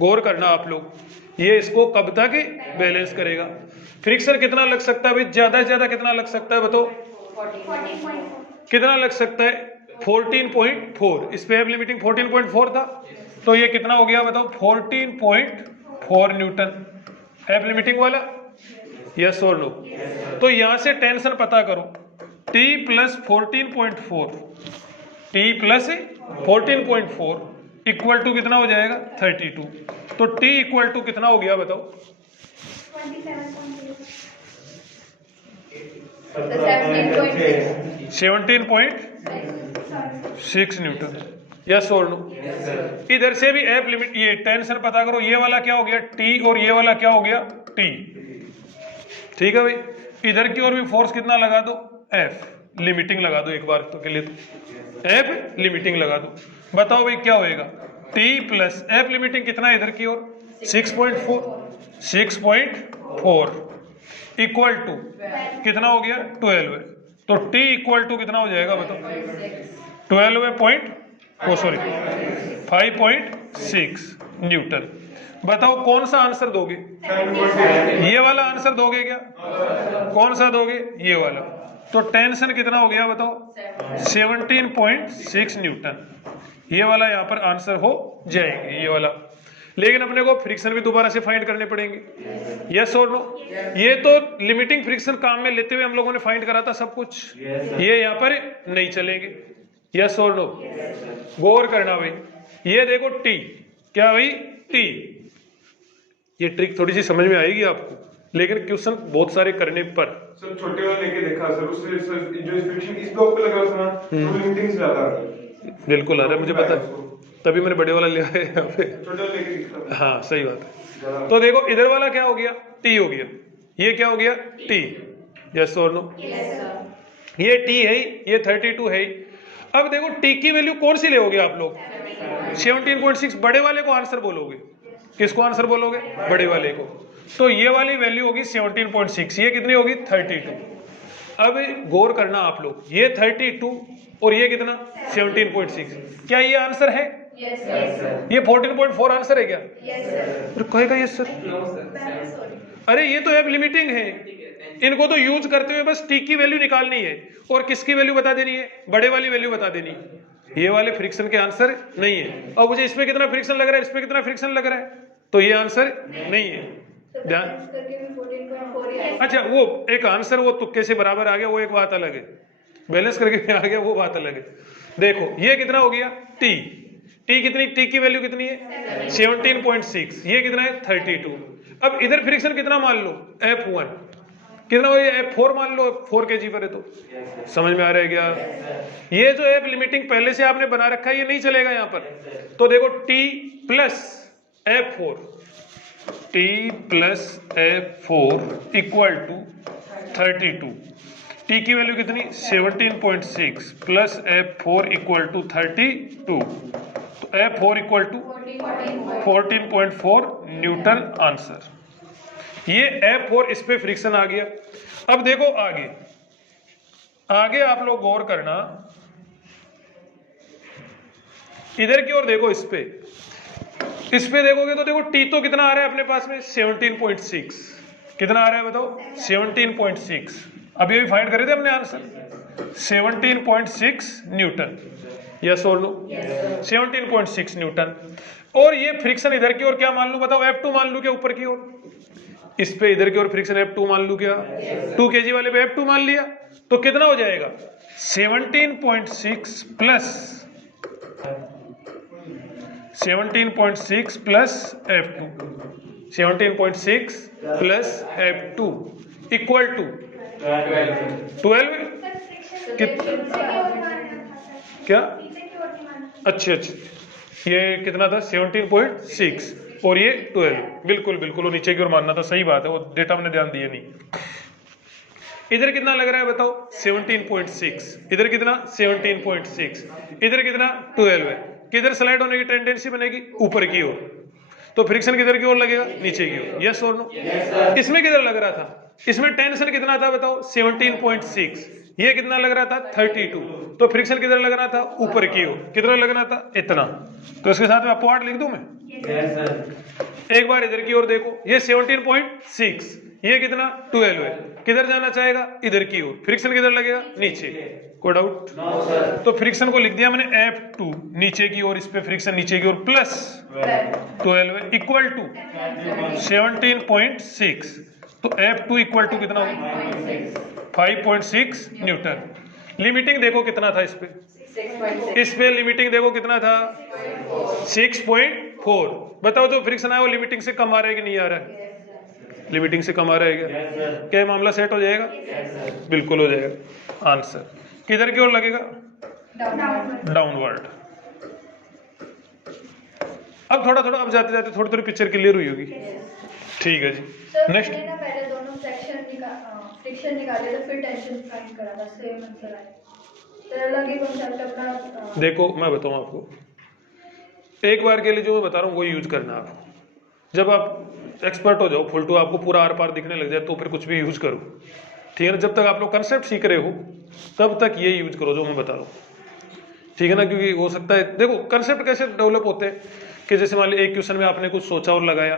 गौर करना आप लोग, ये इसको कब तक बैलेंस करेगा। फ्रिक्शन कितना लग सकता है भाई, ज्यादा से ज्यादा कितना लग सकता है बताओ, कितना लग सकता है 14.4, इस पे लिमिटिंग 14.4 था, तो ये कितना हो गया बताओ 14.4 न्यूटन एफ लिमिटिंग वाला, यस और नो। तो यहां से टेंशन पता करो, T plus 14.4, T plus 14.4 equal to कितना हो जाएगा 32, तो T इक्वल टू कितना हो गया बताओ 17.6 न्यूटन, यस और नो। इधर से भी एफ लिमिट, ये टेंशन पता करो, ये वाला क्या हो गया T और ये वाला क्या हो गया T, ठीक है भाई। इधर की ओर भी फोर्स कितना लगा दो, F लिमिटिंग लगा दो एक बार तो के लिए, तो F लिमिटिंग लगा दो, बताओ भाई क्या होएगा, T प्लस F लिमिटिंग कितना है इधर की ओर 6.4 इक्वल टू कितना हो गया 12, तो T इक्वल टू कितना हो जाएगा बताओ 5.6 न्यूटन। बताओ कौन सा आंसर दोगे, ये वाला आंसर दोगे क्या, कौन सा दोगे, ये वाला। तो टेंशन कितना हो गया बताओ 17.6 न्यूटन, ये वाला यहाँ पर आंसर हो जाएंगे, ये वाला। लेकिन अपने को फ्रिक्शन भी दोबारा से फाइंड करने पड़ेंगे, यस और नो। ये तो लिमिटिंग फ्रिक्शन काम में लेते हुए हम लोगों ने फाइंड करा था सब कुछ, ये यहाँ पर नहीं चलेंगे, यस और नो। गौर करना भाई, ये देखो T, क्या भाई T, ये ट्रिक थोड़ी सी समझ में आएगी आपको, लेकिन क्वेश्चन बहुत सारे करने पर। सर छोटे वाले लेके देखा सर, उससे सर जो फ्रिक्शन इस ब्लॉक पे लगा था ना, वो लिमिटिंग से ज्यादा आ रहा है। बिल्कुल आ रहा है, मुझे पता है, तभी मैंने बड़े वाला लिया है यहाँ पे। छोटे वाले लेके दिखता था। हाँ सही बात है। तो देखो इधर वाला क्या हो गया, टी हो गया, ये क्या हो गया, टी। यस और नो? ये टी है, ये 32 है। अब देखो टी की वैल्यू कौन सी लेोगे आप लोग, 17.6। बड़े वाले को आंसर बोलोगे, किसको आंसर बोलोगे, बड़े वाले को। तो ये वाली वैल्यू होगी 17.6, ये कितनी होगी 32। अब गौर करना आप लोग, ये 32 और ये कितना 17.6, क्या ये आंसर है? Yes, sir. ये 14.4 आंसर है क्या? Yes, sir. अरे कहेगा यस सर। अरे ये तो अब लिमिटिंग है, इनको तो यूज करते हुए बस टी की वैल्यू निकालनी है और किसकी वैल्यू बता देनी है, बड़े वाली वैल्यू बता देनी है। ये वाले फ्रिक्शन के आंसर नहीं है। और मुझे इसमें कितना फ्रिक्शन लग रहा है, इसमें कितना फ्रिक्शन लग रहा है, तो ये आंसर नहीं है। ध्यान, अच्छा वो एक आंसर वो तुक्के से बराबर आ गया, वो एक बात अलग है, बैलेंस करके आ गया वो बात अलग है। देखो ये कितना हो गया, टी, टी कितनी, टी की वैल्यू कितनी है 17.6, ये कितना है 32। अब इधर फ्रिक्शन कितना मान लो, F1 कितना हो गया, F4 मान लो, 4 kg पर है। तो समझ में आ रहा है क्या? ये जो F लिमिटिंग पहले से आपने बना रखा है ये नहीं चलेगा यहाँ पर। तो देखो T plus F4, T plus F4 equal to 32। T की वैल्यू कितनी 17.6 प्लस F4 इक्वल टू 32, तो F4 equal to 14.4 Newton answer. ये F4 इस पे फ्रिक्शन आ गया। अब देखो आगे, आगे आप लोग गौर करना, इधर की ओर देखो, इस पे देखोगे तो देखो T तो कितना आ रहा है अपने पास में 17.6, कितना आ रहा है बताओ 17.6। अभी अभी फाइंड करे थे हमने आंसर 17.6 न्यूटन। यस और नो? 17.6 न्यूटन। और ये फ्रिक्शन इधर की ओर क्या मान लूं बताओ, F2 मान लूं क्या ऊपर की ओर, इस पे इधर की ओर फ्रिक्शन F2 मान लूं क्या, 2 kg वाले पे F2 मान लिया, तो कितना हो जाएगा 17.6 plus 17.6 plus F2, 17.6 plus F2 equal to 12। क्या, अच्छा अच्छा, ये कितना था 17.6 और ये 12, बिल्कुल बिल्कुल वो नीचे की ओर मानना था, सही बात है, वो डेटा मैंने ध्यान दिया नहीं। इधर कितना लग रहा है बताओ 17.6, इधर कितना 17.6, इधर कितना 12 है। किधर स्लाइड होने की टेंडेंसी बनेगी, ऊपर की ओर, तो फ्रिक्शन किधर की ओर लगेगा, नीचे की ओर। यस और नो? इसमें किधर लग रहा था, इसमें टेंशन कितना था बताओ 17.6, ये कितना लग रहा था 32, तो फ्रिक्शन किधर लग रहा था, ऊपर की ओर, कितना लगना था इतना। तो इसके साथ में अपवार्ड लिख दूं मैं? एक बार इधर की ओर देखो, ये 17.6, ये कितना 12 है, किधर जाना चाहेगा, इधर की ओर, फ्रिक्शन किधर लगेगा, नीचे। कोई डाउट? तो फ्रिक्शन को लिख दिया मैंने F2 नीचे की ओर, इस पे फ्रिक्शन नीचे की ओर प्लस 12 इक्वल टू 17.6, तो F2 इक्वल टू कितना होगा 5.6 न्यूटन। लिमिटिंग देखो कितना था इस पे लिमिटिंग देखो कितना था 6.4। बताओ जो फ्रिक्शन है वो लिमिटिंग से कम आ रहा है कि नहीं आ रहा है, लिमिटिंग से कम आ रहा है क्या मामला सेट हो जाएगा, बिल्कुल हो जाएगा। आंसर किधर की ओर लगेगा, डाउनवर्ड। अब थोड़ा थोड़ा, अब जाते जाते थोड़ी थोड़ी पिक्चर क्लियर हुई होगी, ठीक है जी। नेक्स्ट, पहले दोनों फ्रिक्शन निकाले थे, फिर टेंशन फाइंड करा था, सेम आंसर आया, तो अलग ही कांसेप्ट अपना। देखो मैं बताऊं आपको, एक बार के लिए जो मैं बता रहा हूँ वही यूज करना आप। जब आप एक्सपर्ट हो जाओ, फुल टू आपको पूरा आर पार दिखने लग जाए, तो फिर कुछ भी यूज करो, ठीक है ना। जब तक आप लोग कंसेप्ट सीख रहे हो तब तक ये यूज करो जो मैं बता रहा हूँ, ठीक है ना। क्योंकि हो सकता है, देखो कंसेप्ट कैसे डेवलप होते हैं कि जैसे मान ली एक क्वेश्चन में आपने कुछ सोचा और लगाया,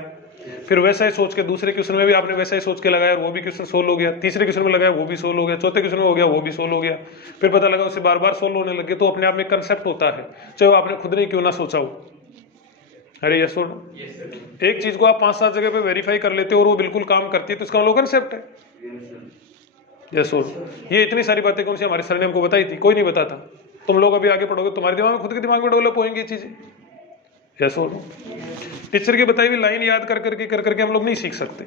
फिर वैसा ही सोच के दूसरे क्वेश्चन में भी आपने वैसा ही सोच के लगाया, वो भी क्वेश्चन सोल्व हो गया, तीसरे क्वेश्चन में लगाया वो भी सोल्व हो गया, चौथे क्वेश्चन में हो गया वो भी सोल्व हो गया, फिर पता लगा उसे बार बार सोल्व होने लगे। तो अपने आप में कंसेप्ट होता है, चाहे वो आपने खुद ने क्यों ना सोचा हो। अरे यस और नो? एक चीज को आप 5-7 जगह पे वेरीफाई कर लेते हो और वो बिल्कुल काम करती है, तो इसका मतलब कंसेप्ट है। यस और ये इतनी सारी बातें कौन सी हमारे सर ने हमको बताई थी, कोई नहीं बताता। तुम लोग अभी आगे पढ़ोगे, तुम्हारे दिमाग में खुद के दिमाग में डेवलप होंगी ये चीजें। यस और टीचर की बताई हुई लाइन याद कर करके हम लोग नहीं सीख सकते,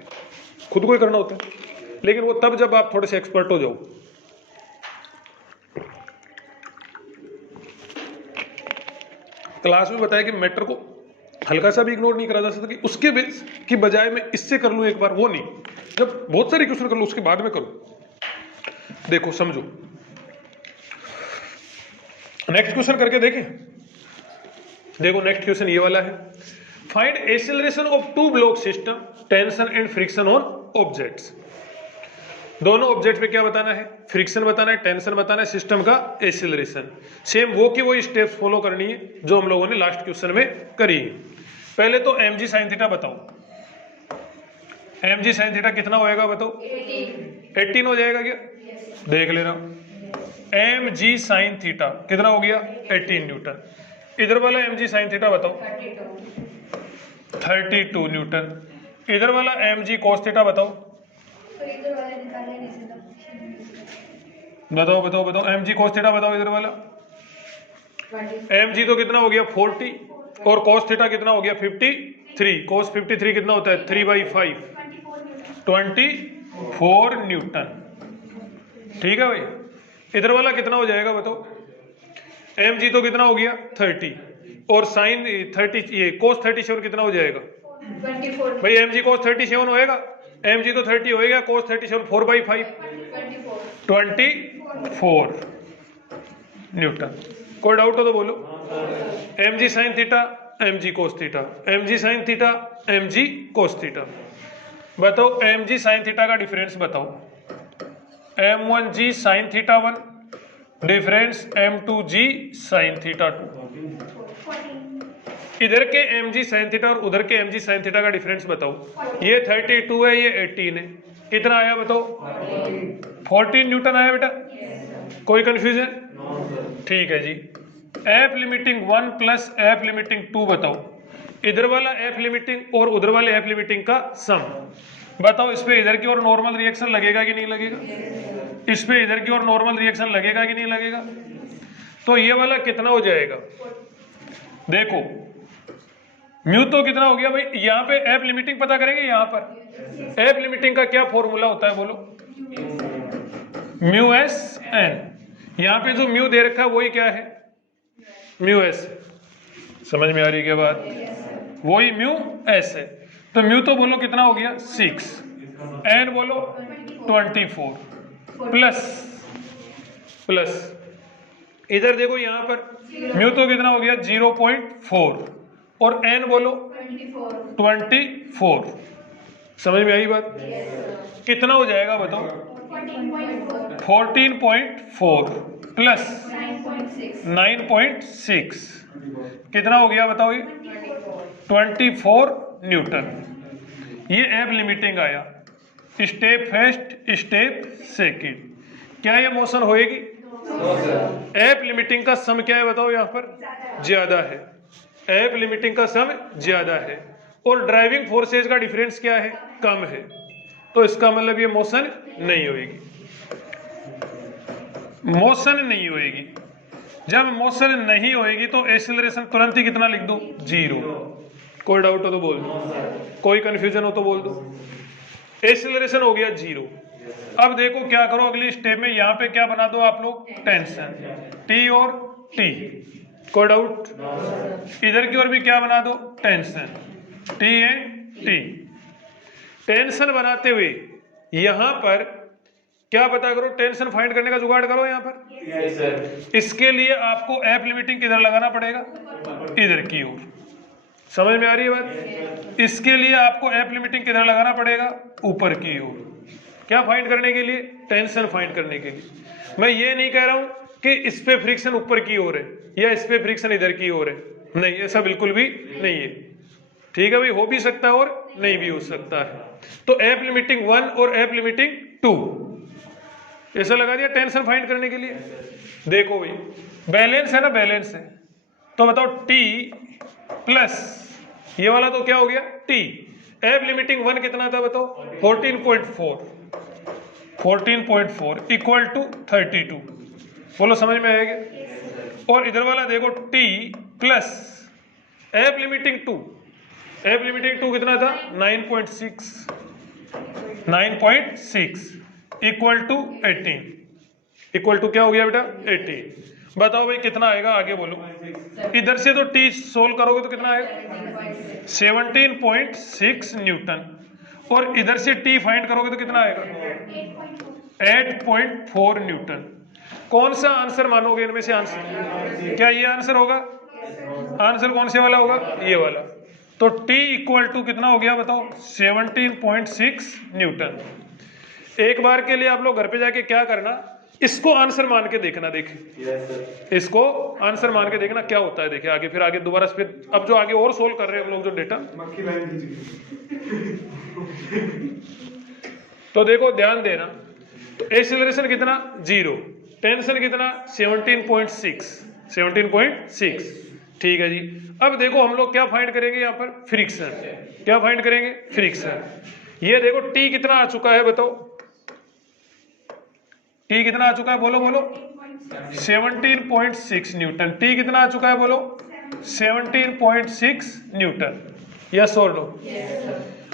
खुद को ही करना होता है, लेकिन वो तब जब आप थोड़े से एक्सपर्ट हो जाओ। क्लास में बताया कि मैटर को हल्का सा भी इग्नोर नहीं करा जा सकता कि उसके बेस की बजाय मैं इससे कर लूं एक बार, वो नहीं, जब बहुत सारे क्वेश्चन कर लूं उसके बाद में करूं। देखो समझो, नेक्स्ट क्वेश्चन करके देखें। देखो नेक्स्ट क्वेश्चन ये वाला है, find acceleration of two block system, tension and friction on objects. दोनों ऑब्जेक्ट पे क्या बताना है, फ्रिक्शन बताना है, टेंशन बताना है, सिस्टम का एक्सेलरेशन। सेम वो की वही स्टेप्स फॉलो करनी है जो हम लोगों ने लास्ट क्वेश्चन में करी है। पहले तो mg sin थीटा बताओ, mg sin थीटा कितना होएगा बताओ, 18 हो जाएगा क्या, देख ले रहा हूं। mg sin थीटा कितना हो गया 18 न्यूटन। इधर वाला mg sin थीटा बताओ 32 न्यूटन। इधर वाला mg cos थीटा बताओ, तो इधर वाले निकाले नहीं सीधा बताओ बताओ बताओ, mg cos थीटा बताओ इधर वाला। mg तो कितना हो गया 40 और cos थीटा कितना हो गया 53। cos 53 कितना होता है 3/5, 24 न्यूटन। ठीक है भाई, इधर वाला कितना हो जाएगा बताओ, mg तो कितना हो गया 30 और sin 30 ये cos 37 कितना हो जाएगा 24 भाई, mg cos 37 होएगा, mg तो 30 होएगा, cos 37 4/5 24 न्यूटन। कोई डाउट हो तो बोलो। mg sin theta mg cos theta, mg sin theta mg cos theta. बताओ mg sin थीटा का डिफरेंस बताओ, m1g sin theta 1 difference m2g sin theta 2। इधर के mg sin थीटा और उधर के mg sin थीटा का डिफरेंस बताओ। ये 32 है, ये 18 है, कितना आया बताओ 14 न्यूटन आया बेटा। कोई कंफ्यूजन? ठीक है जी। F limiting 1 plus F limiting 2 बताओ। इधर वाला एफ लिमिटिंग और उधर वाले एफ लिमिटिंग का सम बताओ। इस पे इधर की ओर नॉर्मल रिएक्शन लगेगा कि नहीं लगेगा, इस पे इधर की ओर नॉर्मल रिएक्शन लगेगा कि नहीं लगेगा। तो ये वाला कितना हो जाएगा, देखो म्यू तो कितना हो गया भाई, यहाँ पे एफ लिमिटिंग पता करेंगे। यहाँ पर एफ लिमिटिंग का क्या फॉर्मूला होता है बोलो, म्यू एस एन। यहाँ पे जो म्यू दे रखा है वही क्या है, म्यू एस। समझ में आ रही है क्या बात, वही म्यू एस है। तो म्यू तो बोलो कितना हो गया 6, एन बोलो 24 प्लस इधर देखो यहाँ पर म्यू तो कितना हो गया 0.4 और एन बोलो 24। समझ में आई बात, कितना हो जाएगा बताओ 14.4 प्लस 9.6 कितना हो गया बताओ, ये 24 न्यूटन। ये एफ लिमिटिंग आया, स्टेप फर्स्ट स्टेप सेकंड। क्या ये मोशन होएगी, एफ लिमिटिंग का सम क्या है बताओ, यहाँ पर ज्यादा है, एफ लिमिटिंग का सम ज्यादा है और ड्राइविंग फोर्सेज का डिफरेंस क्या है, कम है। तो इसका मतलब ये मोशन नहीं होएगी, मोशन नहीं होएगी। जब मोशन नहीं होएगी तो एक्सेलरेशन तुरंत ही कितना लिख दो 0। कोई डाउट हो तो बोल दो, कोई कंफ्यूजन हो तो बोल दो। एक्सेलरेशन हो गया 0। अब देखो क्या करो अगली स्टेप में, यहाँ पे क्या बना दो आप लोग, टेंशन T और T। कोई डाउट, इधर की ओर भी क्या बना दो, tension T and T। Tension बनाते हुए यहां पर क्या पता करो, टेंशन फाइंड करने का जुगाड़ करो यहाँ पर। इसके लिए आपको एफ लिमिटिंग किधर लगाना पड़ेगा, इधर की ओर। समझ में आ रही है बात, इसके लिए आपको एफ लिमिटिंग किधर लगाना पड़ेगा, ऊपर की ओर। क्या फाइंड करने के लिए, टेंशन फाइंड करने के लिए। मैं ये नहीं कह रहा हूं कि इस पे फ्रिक्शन ऊपर की ओर है या इस पे फ्रिक्शन इधर की ओर है, नहीं, ऐसा बिल्कुल भी नहीं है। ठीक है भाई, हो भी सकता है और नहीं भी हो सकता है। तो एफ लिमिटिंग 1 और एफ लिमिटिंग 2 ऐसा लगा दिया टेंशन फाइंड करने के लिए। देखो भाई बैलेंस है ना, बैलेंस है तो बताओ T प्लस ये वाला तो क्या हो गया T। एफ लिमिटिंग 1 कितना था बताओ 14.4 इक्वल टू 32। बोलो समझ में आएगा। और इधर वाला देखो T plus F limiting two कितना था 9.6 इक्वल टू 18 इक्वल टू क्या हो गया बेटा 18। बताओ भाई कितना आएगा आगे बोलो। इधर से तो टी सोल्व करोगे तो कितना आएगा 17.6 न्यूटन और इधर से टी फाइंड करोगे तो कितना आएगा 8.4 न्यूटन। कौन सा आंसर मानोगे इनमें से आंसर? क्या ये आंसर होगा? आंसर कौन से वाला होगा? ये वाला। तो T इक्वल टू कितना हो गया बताओ 17.6 न्यूटन। एक बार के लिए आप लोग घर पे जाके क्या करना, इसको आंसर मान के देखना। देखिए इसको आंसर मान के देखना क्या होता है। देखिए आगे फिर आगे दोबारा फिर अब जो आगे और सोल्व कर रहे हैं हम लोग जो डेटा, मक्खी लाइन खींची। तो देखो ध्यान देना। तो एक्सीलरेशन कितना 0, टेंशन कितना 17.6। ठीक है जी। अब देखो हम लोग क्या फाइंड करेंगे यहाँ पर फ्रिक्शन। क्या फाइंड करेंगे? फ्रिक्शन। ये देखो टी कितना आ चुका है बताओ, टी कितना आ चुका है बोलो बोलो 17.6 न्यूटन। टी कितना आ चुका है बोलो 17.6 न्यूटन। यस और नो?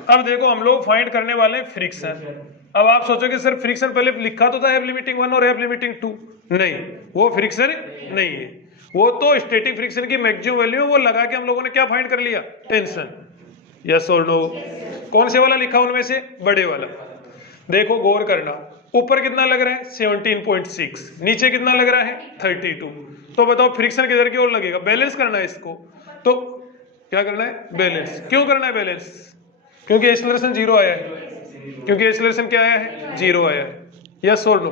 अब देखो हम लोग फाइंड करने वाले हैं फ्रिक्शन। अब आप सोचोगे सर फ्रिक्शन पहले लिखा तो था एफ लिमिटिंग 1 और एफ लिमिटिंग 2। नहीं, वो फ्रिक्शन नहीं है, वो तो स्टैटिक फ्रिक्शन की मैक्सिमम वैल्यू है। वो लगा के हम लोगों ने क्या फाइंड कर लिया? टेंशन। यस और नो? कौन से वाला लिखा उनमें से? बड़े वाला। देखो गौर करना, ऊपर कितना लग रहा है 17.6, नीचे कितना लग रहा है 32। तो बताओ फ्रिक्शन किधर की ओर लगेगा? बैलेंस करना है इसको। तो क्या करना है? बैलेंस। क्यों करना है बैलेंस? क्योंकि एक्सीलरेशन 0 आया है। क्योंकि एक्सीलरेशन क्या आया है? 0 आया है। यस और नो?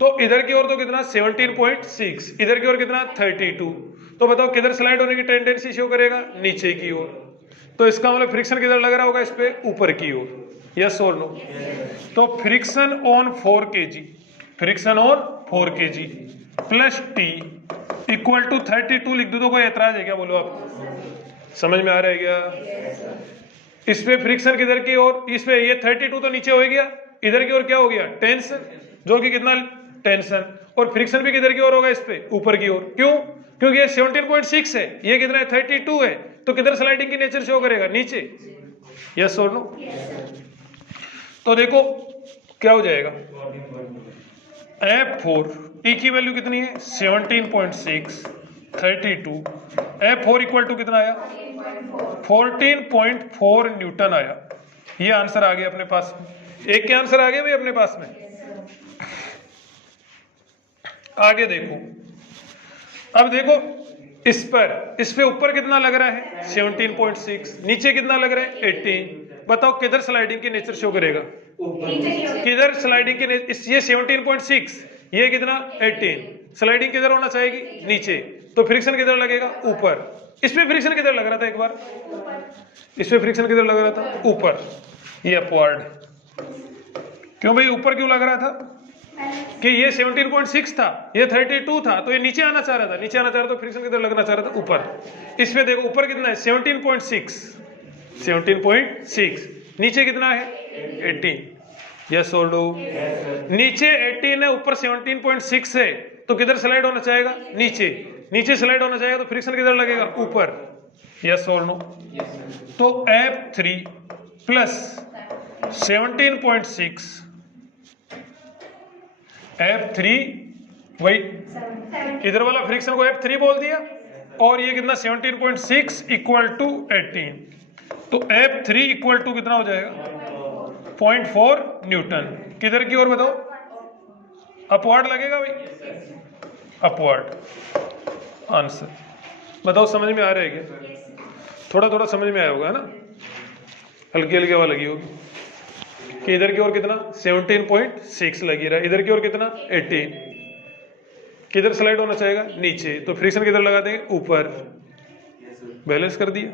तो इधर की ओर तो कितना 17.6, इधर की ओर कितना 32। तो बताओ किधर स्लाइड होने की टेंडेंसी शो करेगा? नीचे की ओर। तो इसका मतलब फ्रिक्शन किधर लग रहा होगा? इस पे ऊपर की ओर। यस और नो? तो friction on 4 kg, friction on 4 kg plus T equal to 32 लिख दो तो कोई एतराज है क्या? बोलो आप। समझ में आ रहा है क्या? इस पे फ्रिक्शन किधर की ओर? इस पे ये 32 तो नीचे हो गया, इधर की ओर क्या हो गया? टेंशन, जो कि कितना टेंशन। और फ्रिक्शन भी किधर की ओर होगा? इस पे ऊपर की ओर। क्यों? क्योंकि ये 17.6 है, ये कितना है 32 है। तो किधर स्लाइडिंग की नेचर शो करेगा? नीचे। यस और नो? तो देखो क्या हो जाएगा F4 E की वैल्यू कितनी है 17.6 32। F4 इक्वल टू कितना आया 14.4 न्यूटन आया। ये आंसर आ गया अपने पास में। एक के आंसर आ गए भाई अपने पास में। आगे देखो, अब देखो इस पे ऊपर कितना लग रहा है 17.6, नीचे कितना लग रहा है 18। बताओ किधर स्लाइडिंग की नेचर शो करेगा? किधर स्लाइडिंग की नेचर? ये 17.6, ये कितना 18। स्लाइडिंग किधर होना चाहिए? नीचे। तो फ्रिक्शन किधर लगेगा? ऊपर। इस पे फ्रिक्शन किधर लग रहा था? एक बार इस पे फ्रिक्शन किधर लग रहा था? ऊपर। ये अपवर्ड। क्यों भाई ऊपर क्यों लग रहा था? कि ये 17.6 था, ये 32 था, तो ये नीचे आना चाह रहा था। नीचे आना चाह रहा था तो फ्रिक्शन किधर लगना चाह रहा था? ऊपर। इस पे देखो ऊपर कितना है 17.6, नीचे कितना है 18। यस और नो? नीचे 18 है, ऊपर 17.6 है, तो किधर स्लाइड होना चाहेगा? नीचे। नीचे स्लाइड होना चाहेगा तो फ्रिक्शन किधर लगेगा? ऊपर। यस और नो? तो F3 प्लस 17.6 F3 वही इधर वाला फ्रिक्शन को F3 बोल दिया, और ये कितना 17.6 इक्वल टू 18। तो F3 इक्वल टू कितना हो जाएगा 0.4 न्यूटन। किधर की ओर बताओ? अपवर्ड लगेगा भाई, अपवर्ड आंसर। बताओ समझ में आ रहा है क्या? थोड़ा थोड़ा समझ में आया होगा ना, हल्की हल्की हवा लगी होगी कि इधर की ओर कितना 17.6 लगी रहा, इधर की ओर कितना 18। किधर स्लाइड होना चाहेगा? नीचे। तो फ्रिक्शन किधर लगा देंगे? ऊपर। बैलेंस कर दिया।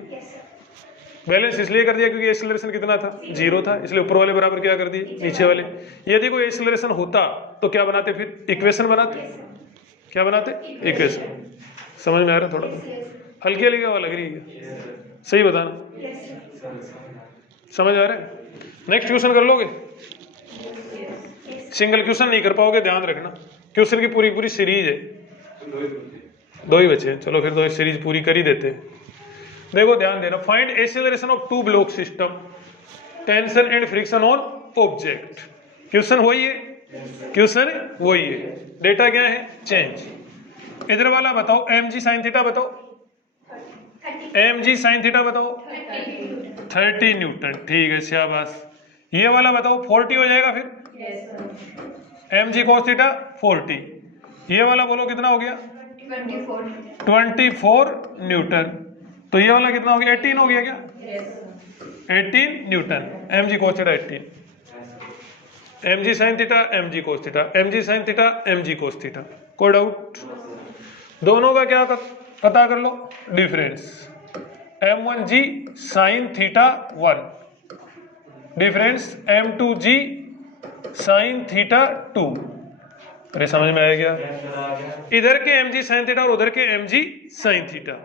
बैलेंस इसलिए कर दिया क्योंकि एक्सीलरेशन कितना था 0 था, इसलिए ऊपर वाले बराबर क्या कर दिए नीचे वाले। यदि कोई एक्सीलरेशन होता तो क्या बनाते? फिर इक्वेशन बनाते। क्या बनाते? इक्वेशन। समझ में आ रहा है? थोड़ा हल्की हल्की हवा लग रही है, सही बताना। समझ आ रहा है? नेक्स्ट क्वेश्चन कर लोगे? सिंगल क्वेश्चन नहीं कर पाओगे, ध्यान रखना। क्वेश्चन की पूरी पूरी सीरीज है, 2 ही बचे हैं। चलो फिर 2 सीरीज पूरी कर ही देते हैं। देखो ध्यान देना, find acceleration of two block system, tension and friction on object. Question वही है, क्वेश्चन वही है, डेटा क्या है, चेंज। इधर वाला बताओ mg sin थीटा बताओ, mg sin थीटा बताओ 30 न्यूटन, ठीक है शाबाश। ये वाला बताओ 40 हो जाएगा फिर, mg cos थीटा 40। ये वाला बोलो कितना हो गया, 24 न्यूटन। तो ये वाला कितना हो गया, 18 हो गया क्या, 18 newton, mg cos theta 18, mg sin theta mg cos theta, mg sin theta mg cos theta. कोई डाउट? दोनों का क्या पता कर लो, difference, m1g sin theta 1 difference m2g sin theta 2। अरे समझ में आया क्या? इधर के mg sin थीटा और उधर के mg sin थीटा,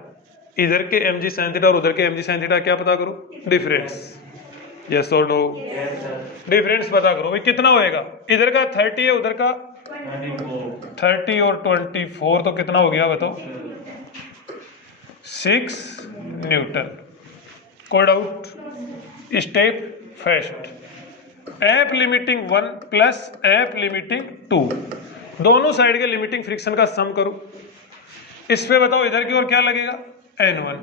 इधर के mg sin थीटा और उधर के mg sin थीटा क्या पता करो, डिफरेंस। यस और नो? डिफरेंस पता करो भाई कितना होएगा, इधर का 30 है उधर का 30 और 24, तो कितना हो गया बताओ, 6 न्यूटन। कोई doubt? Step first, app limiting 1 plus F limiting 2, दोनों साइड के लिमिटिंग फ्रिक्शन का सम करो। इस पे बताओ इधर की ओर क्या लगेगा, N1,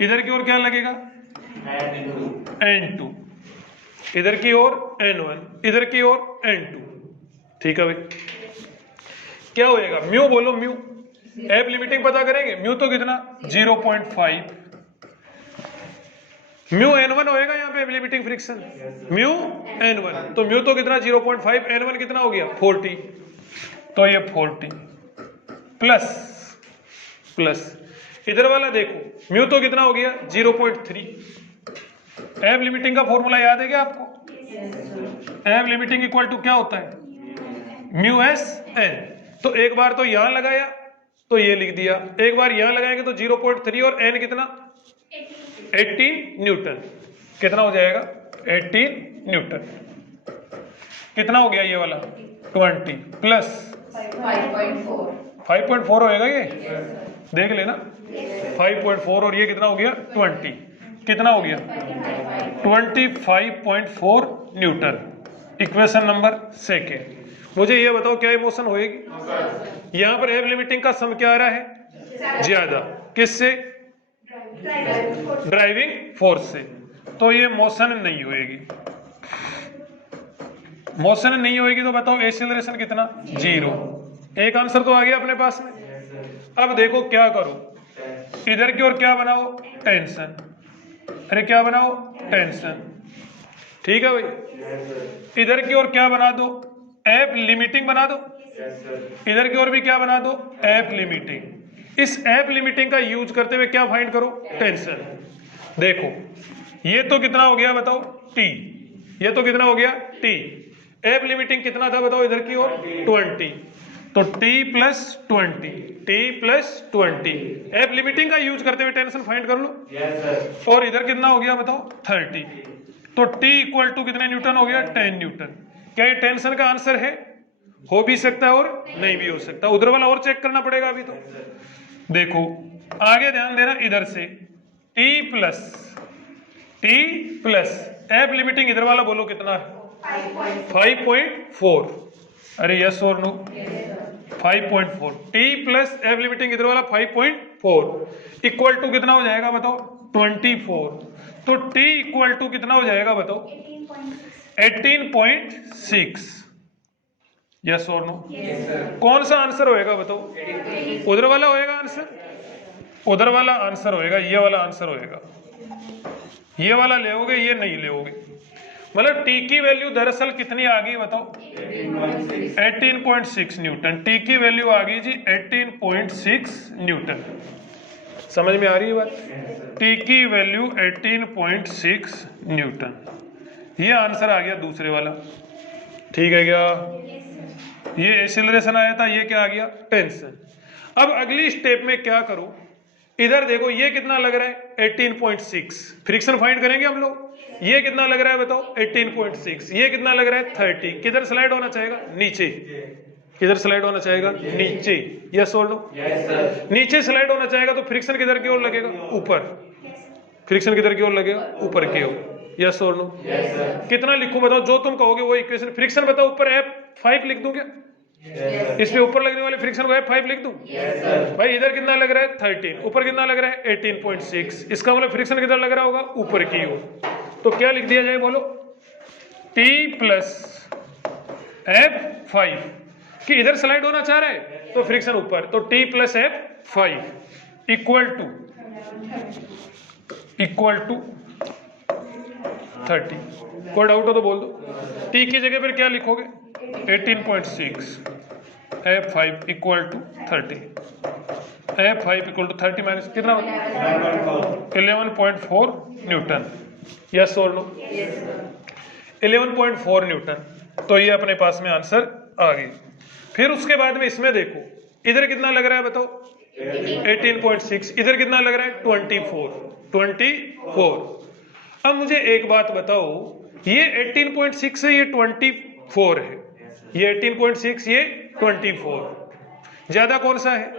इधर की ओर क्या लगेगा, N2, इधर की ओर N1, इधर की ओर N2। ठीक है भाई, क्या होएगा, म्यू बोलो, म्यू एप लिमिटिंग पता करेंगे, म्यू तो कितना 0.5, म्यू N1 होएगा यहाँ पे लिमिटिंग फ्रिक्शन, म्यू N1, तो म्यू तो कितना 0.5, N1 कितना हो गया 40, तो ये 40 प्लस प्लस इधर वाला देखो म्यू तो कितना हो गया 0.3। एप लिमिटिंग का फॉर्मूला याद है क्या आपको? एप लिमिटिंग इक्वल टू क्या होता है, म्यू एस एन। तो एक बार तो यहां लगाया तो ये लिख दिया, एक बार यहां लगाएंगे तो 0.3 और एन कितना 18 न्यूटन। कितना हो जाएगा 18 न्यूटन। कितना हो गया ये वाला 20 प्लस 5.4 होएगा ये, देख लेना 5.4 और ये कितना हो गया 20, कितना हो गया 25.4 न्यूटन। Equation number second. मुझे ये बताओ क्या इमोशन होएगी, यहां पर एप लिमिटिंग का सम क्या आ रहा है ज्यादा, किससे, ड्राइविंग फोर्स से, तो ये मोशन नहीं होएगी। मोशन नहीं होएगी तो बताओ एक्सीलरेशन कितना 0। एक आंसर तो आ गया अपने पास में। अब देखो क्या करो, इधर की ओर क्या बनाओ टेंशन, अरे क्या बनाओ टेंशन, ठीक है भाई। इधर की ओर क्या बना दो एप लिमिटिंग बना दो, इधर की ओर भी क्या बना दो एप लिमिटिंग। इस एप लिमिटिंग का यूज करते हुए क्या फाइंड करो टेंशन। देखो ये तो कितना हो गया बताओ T, ये तो कितना हो गया T। एप लिमिटिंग कितना था बताओ इधर की ओर 20, तो T plus 20, T plus 20। App limiting का यूज करते हुए टेंशन फाइंड कर लो। yes, और इधर कितना हो गया बताओ 30, तो T इक्वल टू कितने न्यूटन हो गया 10 न्यूटन। क्या ये टेंशन का आंसर है? हो भी सकता है और नहीं भी हो सकता, उधर वाला और चेक करना पड़ेगा अभी। तो देखो आगे ध्यान देना, इधर से T प्लस एप लिमिटिंग इधर वाला बोलो कितना है 5.4। अरे यस और no 5.4। T plus F limiting इधर वाला 5.4 इक्वल टू कितना हो जाएगा बताओ 24। तो T इक्वल टू कितना हो जाएगा बताओ 18.6। यस और नो? कौन सा आंसर होएगा बताओ? उधर वाला होएगा आंसर, उधर वाला आंसर होएगा, ये वाला आंसर होएगा। ये वाला लेओगे ये नहीं लेओगे, मतलब T की वैल्यू दरअसल कितनी आ गई बताओ 18.6 न्यूटन। T की वैल्यू आ गई जी 18.6 न्यूटन। समझ में आ रही है बात? T की वैल्यू 18.6 न्यूटन। ये आंसर आ गया दूसरे वाला, ठीक है क्या? ये एक्सीलरेशन आया था, ये क्या आ गया टेंशन। अब अगली स्टेप में क्या करो, इधर देखो ये कितना लग रहा है 18.6, फ्रिक्शन फाइंड करेंगे हम लोग। ये कितना लग रहा है बताओ 18.6, ये कितना लग रहा है 30। किधर स्लाइड होना चाहेगा नीचे, किधर स्लाइड होना चाहेगा नीचे। यस और नो? नीचे स्लाइड होना चाहेगा तो फ्रिक्शन किधर की ओर लगेगा ऊपर। फ्रिक्शन किधर की ओर लगेगा, ऊपर की ओर। यस और नो? कितना लिखूं बताओ, जो तुम कहोगे वो इक्वेशन। फ्रिक्शन बताओ, ऊपर F5 लिख दूं क्या? इस पे ऊपर लगने वाले फ्रिक्शन को F5 लिख दूं? भाई इधर कितना लग रहा है 13, ऊपर कितना लग रहा है 18.6, इसका मतलब फ्रिक्शन किधर लग रहा होगा, ऊपर की ओर। तो क्या लिख दिया जाए बोलो, T प्लस F5, कि इधर स्लाइड होना चाह रहा है तो फ्रिक्शन ऊपर, तो T plus F5 equal to 30। कोई डाउट हो तो बोल दो। T की जगह पर क्या लिखोगे, 18.6, F5 equal to 30, F5 equal to 30 minus कितना, 11.4 न्यूटन। यस और नो? 11.4 न्यूटन। तो ये अपने पास में आंसर आ गई। फिर उसके बाद में इसमें देखो, इधर कितना लग रहा है बताओ, 18.6, इधर कितना लग रहा है 24। अब मुझे एक बात बताओ, ये 18.6 है, ये 24 है, ये 18.6, ये 24, ज्यादा कौन सा है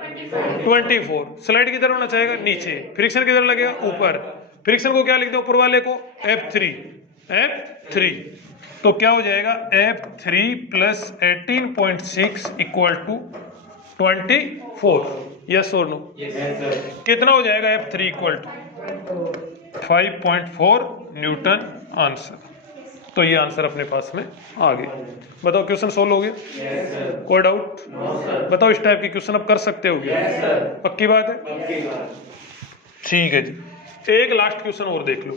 24। स्लाइड किधर होना चाहेगा, नीचे। फ्रिक्शन किधर लगेगा, ऊपर। फ्रिक्शन को क्या लिखते हैं ऊपर वाले को, F3। तो क्या हो जाएगा, F3 plus 18.6 equal to 24। Yes और नो? कितना हो जाएगा F3 equal to 5.4 Newton answer. तो ये आंसर अपने पास में आ गए। बताओ क्वेश्चन सोल्व हो गया? कोई डाउट? बताओ, इस टाइप के क्वेश्चन आप कर सकते हो क्या? पक्की बात है? ठीक है जी। एक लास्ट क्वेश्चन और देख लो।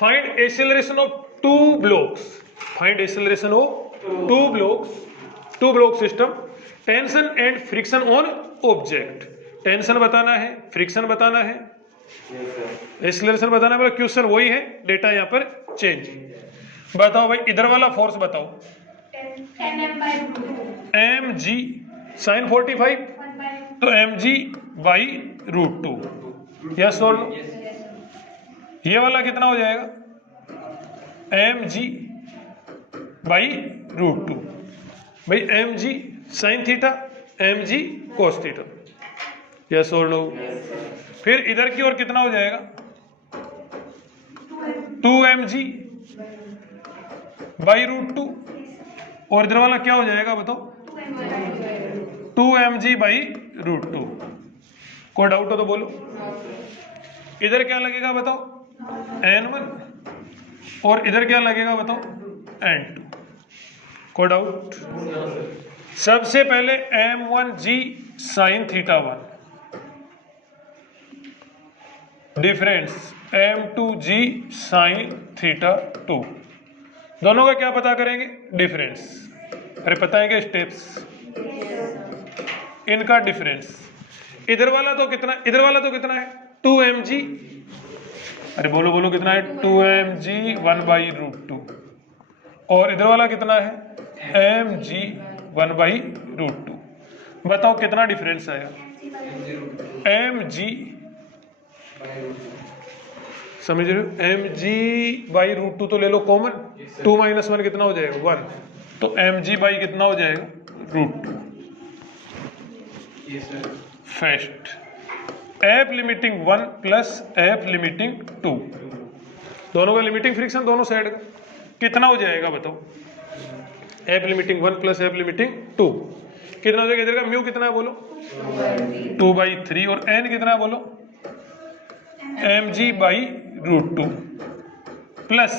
Find acceleration of two blocks. Find acceleration of two block system, tension and friction on object. Tension बताना है, फ्रिक्शन बताना है, एक्सेलरेशन बताना है। क्वेश्चन वही है, डेटा यहाँ पर चेंज। बताओ भाई, इधर वाला फोर्स बताओ, mg sin 45, तो mg बाई √2। यस और नो? ये वाला कितना हो जाएगा, mg बाई √2। भाई mg sin theta, mg cos theta. Yes और नो? फिर इधर की ओर कितना हो जाएगा, 2mg बाई √2, और इधर वाला क्या हो जाएगा बताओ, 2mg बाई √2। कोई डाउट हो तो बोलो। इधर क्या लगेगा बताओ, n1, और इधर क्या लगेगा बताओ, n2। कोई डाउट? सबसे पहले m1g sin theta 1 difference m2g sin theta 2, दोनों का क्या पता करेंगे, डिफरेंस। अरे पता है क्या स्टेप्स, इनका डिफरेंस। इधर वाला तो कितना है 2mg, अरे बोलो बोलो कितना है 2mg 1/√2, और इधर वाला कितना है mg 1/√2। बताओ कितना डिफरेंस आया, mg, समझ रहे हो, mg/√2 तो ले लो कॉमन, 2 - 1 कितना हो जाएगा 1, तो mg बाई कितना हो जाएगा √2। First F limiting 1 plus F limiting 2, दोनों का लिमिटिंग फ्रिक्शन दोनों साइड का कितना हो जाएगा बताओ, F limiting 1 plus F limiting 2 कितना हो जाएगा। इधर का म्यू कितना है बोलो, 2/3, और n कितना है बोलो, mg/√2, प्लस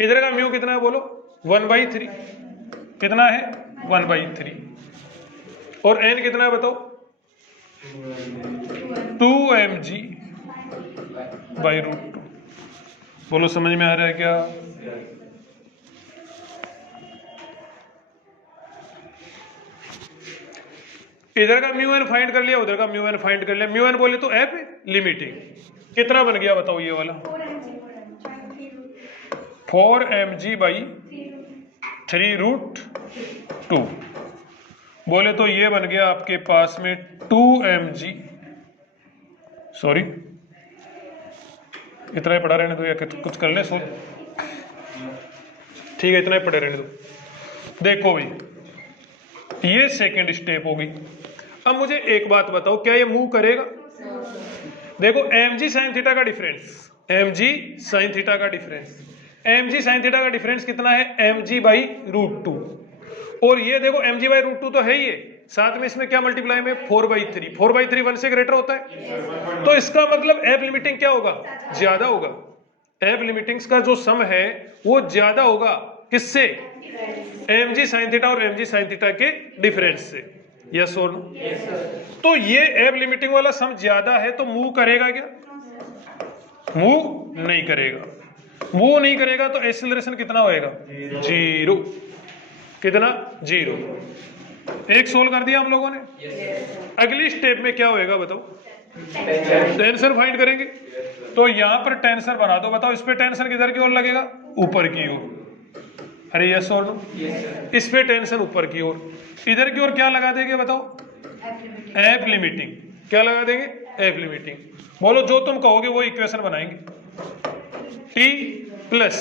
इधर का म्यू कितना है बोलो 1/3, कितना है 1/3, और n कितना है बताओ 2mg/√2। बोलो समझ में आ रहा है क्या? इधर का म्यू एन फाइंड कर लिया, उधर का म्यू एन फाइंड कर लिया। म्यू एन बोले तो F लिमिटिंग कितना बन गया बताओ, ये वाला 4mg/3√2, बोले तो ये बन गया आपके पास में 2mg, सॉरी इतना ही पढ़ा रहने दो या कुछ कर ले सो, ठीक है इतना ही पढ़े रहने दो। देखो भाई ये सेकंड स्टेप होगी। अब मुझे एक बात बताओ, क्या ये मूव करेगा, देखो mg sin थीटा का डिफरेंस, mg sin थीटा का डिफरेंस, mg sin थीटा का डिफरेंस कितना है, mg बाई रूट टू। और ये देखो mg बाई रूट टू तो है ही है, साथ में इसमें क्या मल्टीप्लाई में 4/3, 4/3 1 से ग्रेटर होता है, तो इसका मतलब एब लिमिटिंग क्या होगा, ज्यादा होगा। एब लिमिटिंग्स का जो सम है वो ज्यादा होगा, किससे, mg sin थीटा और mg sin थीटा के डिफरेंस से, यस और नो। तो ये एब लिमिटिंग वाला सम ज्यादा है तो मूव करेगा क्या, मूव नहीं करेगा। मूव नहीं करेगा तो एक्सीलरेशन कितना होएगा, 0। कितना, 0। एक सोल्व कर दिया हम लोगों ने। अगली स्टेप में क्या होएगा बताओ, टेंसर फाइंड करेंगे। तो यहां पर टेंसर बना दो, बताओ इस पे टेंसर किधर की ओर लगेगा, ऊपर की ओर। अरे यस और नो, इस पे टेंशन ऊपर की ओर, इधर की ओर क्या लगा देंगे बताओ, एब लिमिटिंग। क्या लगा देंगे, एब लिमिटिंग। बोलो जो तुम कहोगे वो इक्वेशन बनाएंगे, टी प्लस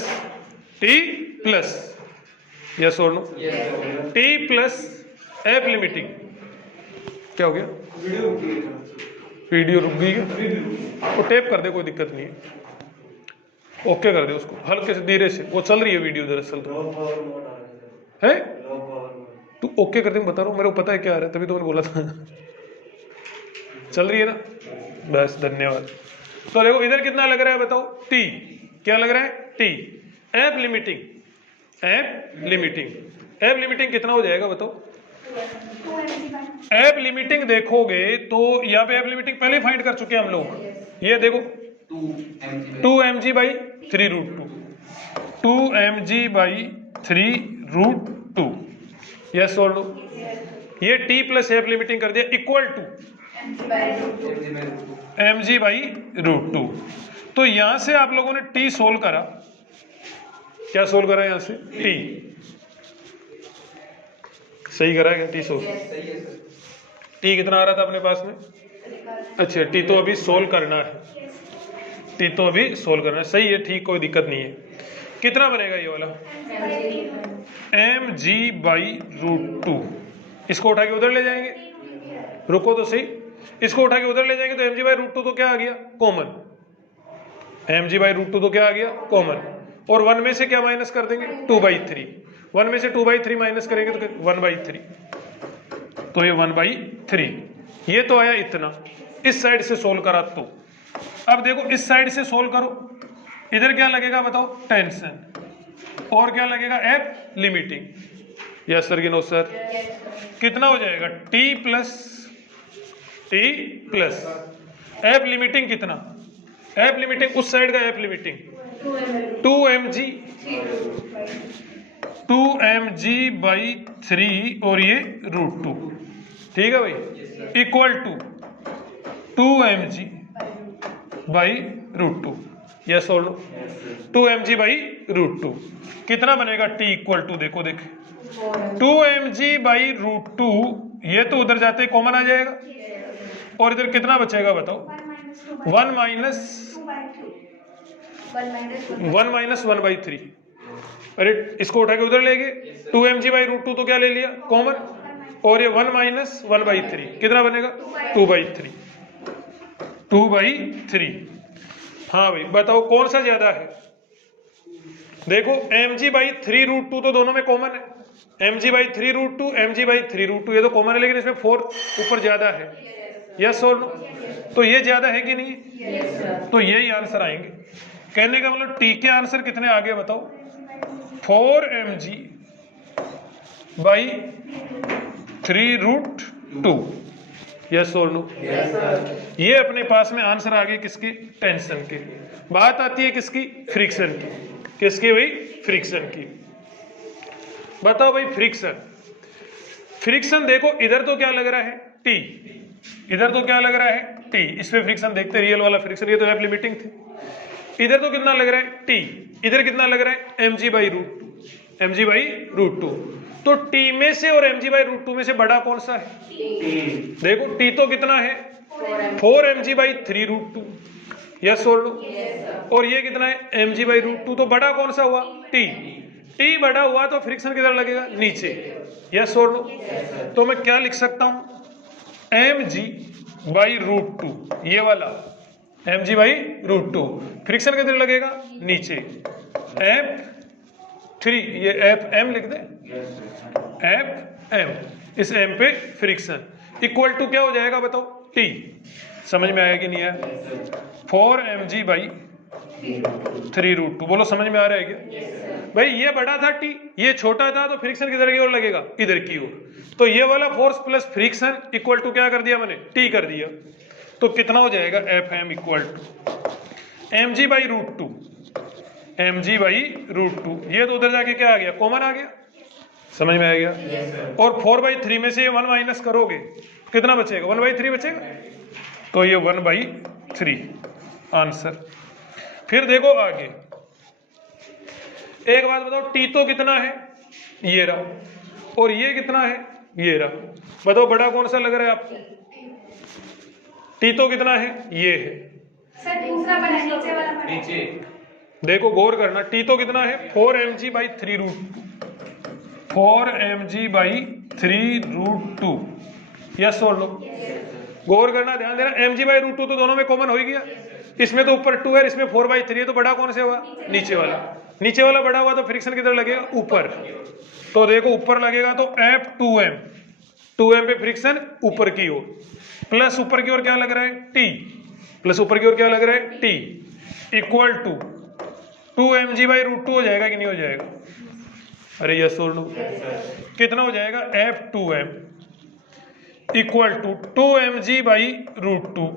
यस और नो, टी प्लस एब लिमिटिंग। क्या हो गया, वीडियो रुक गई क्या, वो टेप कर दे, कोई दिक्कत नहीं है, ओके कर दे उसको हल्के से धीरे से, वो चल रही है वीडियो दरअसल तो है। तू ओके कर दे, बता रहा हूँ, मेरे को पता है क्या आ रहा है, तभी तो मैंने बोला था चल रही है ना, बस धन्यवाद। तो देखो इधर कितना लग रहा है बताओ, टी। क्या लग रहा है, टी। एब लिमिटिंग, एब लिमिटिंग कितना हो जाएगा बताओ। एब लिमिटिंग देखोगे तो यहाँ पे एब लिमिटिंग पहले फाइंड कर चुके हैं हम लोग, ये देखो 2mg by 3 root 2, 2mg by 3 root 2, yes और नो। ये t प्लस एब लिमिटिंग कर दिया equal to mg by root 2। तो यहां से आप लोगों ने t सोल्व करा, क्या सोल्व करा यहां से, t सही करा क्या, टी सोल्व, टी कितना आ रहा था अपने पास में, अच्छा टी तो अभी सोल्व करना है, टी तो अभी सोल्व करना है, सही है, ठीक, कोई दिक्कत नहीं है। कितना बनेगा ये वाला, mg बाई रूट 2। इसको उठा के उधर ले जाएंगे, रुको तो सही, इसको उठा के उधर ले जाएंगे तो mg बाई रूट 2 तो क्या आ गया, कॉमन, mg बाई रूट 2 तो क्या आ गया, कॉमन। और 1 में से क्या माइनस कर देंगे, 2/3, 1 में से 2/3 माइनस करेंगे तो 1/3, तो ये 1/3। ये तो आया इतना, इस साइड से सोल्व करा तो। अब देखो इस साइड से सोल्व करो, इधर क्या लगेगा बताओ, टेंशन, और क्या लगेगा, एब लिमिटिंग, यस सर कि नो सर। कितना हो जाएगा, टी प्लस एब लिमिटिंग कितना, एब लिमिटिंग उस साइड का एब लिमिटिंग 2mg बाई 3 और ये रूट 2, ठीक है भाई, equal to 2mg by root 2, yes और नो, 2mg बाई रूट 2। कितना बनेगा, t इक्वल टू, देखो देखे 2mg बाई रूट 2, ये तो उधर जाते ही कॉमन आ जाएगा, और इधर कितना बचेगा बताओ, 1 माइनस 1/3। अरे इसको उठा के उधर ले गए, 2mg बाई रूट 2 तो क्या ले लिया, कॉमन, और ये 1 माइनस 1/3 कितना बनेगा, 2/3। हाँ भाई बताओ कौन सा ज्यादा है, देखो mg बाई 3 रूट 2 तो दोनों में कॉमन है, mg by 3 root 2, mg by 3 root 2, ये तो कॉमन है, लेकिन इसमें 4 ऊपर ज्यादा है, यस और नो। तो ये ज्यादा है कि नहीं, तो यही आंसर आएंगे। कहने का मतलब टी के आंसर कितने आ गए बताओ, 4mg बाई 3 रूट 2, यस और नो। ये अपने पास में आंसर आ गए किसकी, टेंशन के। बात आती है किसकी, फ्रिक्शन की, किसकी भाई, फ्रिक्शन की। बताओ भाई फ्रिक्शन देखो इधर तो क्या लग रहा है, टी, इधर तो क्या लग रहा है, टी, इस पे फ्रिक्शन देखते, रियल वाला फ्रिक्शन, ये तो एब लिमिटिंग थी। इधर तो कितना लग रहा है, टी, इधर कितना लग रहा है, mg बाई रूट 2। तो टी में से और mg बाई रूट 2 में से बड़ा कौन सा है, देखो टी तो कितना है, 4mg बाई 3 रूट 2, यस और नो। और ये कितना है, mg बाई रूट 2, तो बड़ा कौन सा हुआ, टी बड़ा हुआ तो फ्रिक्शन किधर लगेगा, नीचे, यस और नो। तो मैं क्या लिख सकता हूं, mg बाई रूट 2, ये वाला mg/√2। फ्रिक्शन किधर लगेगा? नीचे। F3, ये Fm लिख दे, Fm, इस m पे फ्रिक्शन इक्वल टू क्या हो जाएगा बताओ? T। समझ में आया कि नहीं आया? 4mg/3√2। बोलो समझ में आ रहा है क्या? भाई ये बड़ा था T, ये छोटा था, तो फ्रिक्शन किधर की ओर लगेगा? इधर की ओर। तो ये वाला force plus friction equal to क्या कर दिया मैंने? T कर दिया। तो कितना हो जाएगा? Fm equal to mg/√2, mg/√2। ये तो उधर जाके क्या आ गया? कॉमन आ गया। समझ में आ गया? और 4/3 में से ये 1 माइनस करोगे कितना बचेगा? 1/3 बचेगा। तो ये 1/3 आंसर। फिर देखो आगे, एक बात बताओ, टी तो कितना है? ये रहा। और ये कितना है? ये रहा। बताओ बड़ा कौन सा लग रहा है आपको? टी तो कितना है? ये है। सर दूसरा बड़ा नीचे वाला बड़ा नीचे। देखो गौर करना, टी तो कितना है? 4mg/3√2। 4mg/3√2। यस और नो? गौर करना, ध्यान देना, mg/√2 तो दोनों में कॉमन हो ही गया। इसमें तो ऊपर 2 है, इसमें 4/3 है, तो बड़ा कौन सा हुआ? नीचे वाला। नीचे वाला बड़ा हुआ तो फ्रिक्शन किधर लगेगा? ऊपर। तो देखो ऊपर लगेगा तो F2m, 2m पे फ्रिक्शन ऊपर की ओर, प्लस ऊपर की ओर क्या लग रहा है? T, प्लस ऊपर की ओर क्या लग रहा है? T इक्वल टू 2mg/√2 हो जाएगा कि नहीं हो जाएगा? अरे यस और नो? कितना हो जाएगा? F2m equal to 2mg/√2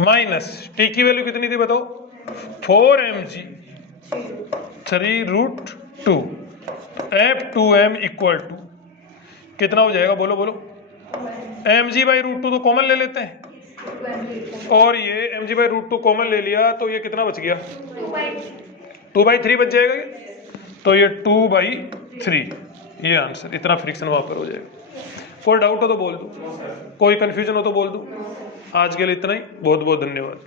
minus T की वैल्यू कितनी थी बताओ? 4mg/√2। F2m इक्वल टू कितना हो जाएगा? बोलो बोलो। mg/√2 तो कॉमन ले लेते हैं, और ये mg/√2 कॉमन ले लिया तो ये कितना बच गया? 2/3 बच जाएगा ये। तो ये 2/3, ये आंसर। इतना फ्रिक्शन वहां पर हो जाएगा। कोई डाउट हो तो बोल दो, कोई कंफ्यूजन हो तो बोल दो। आज के लिए इतना ही। बहुत बहुत धन्यवाद।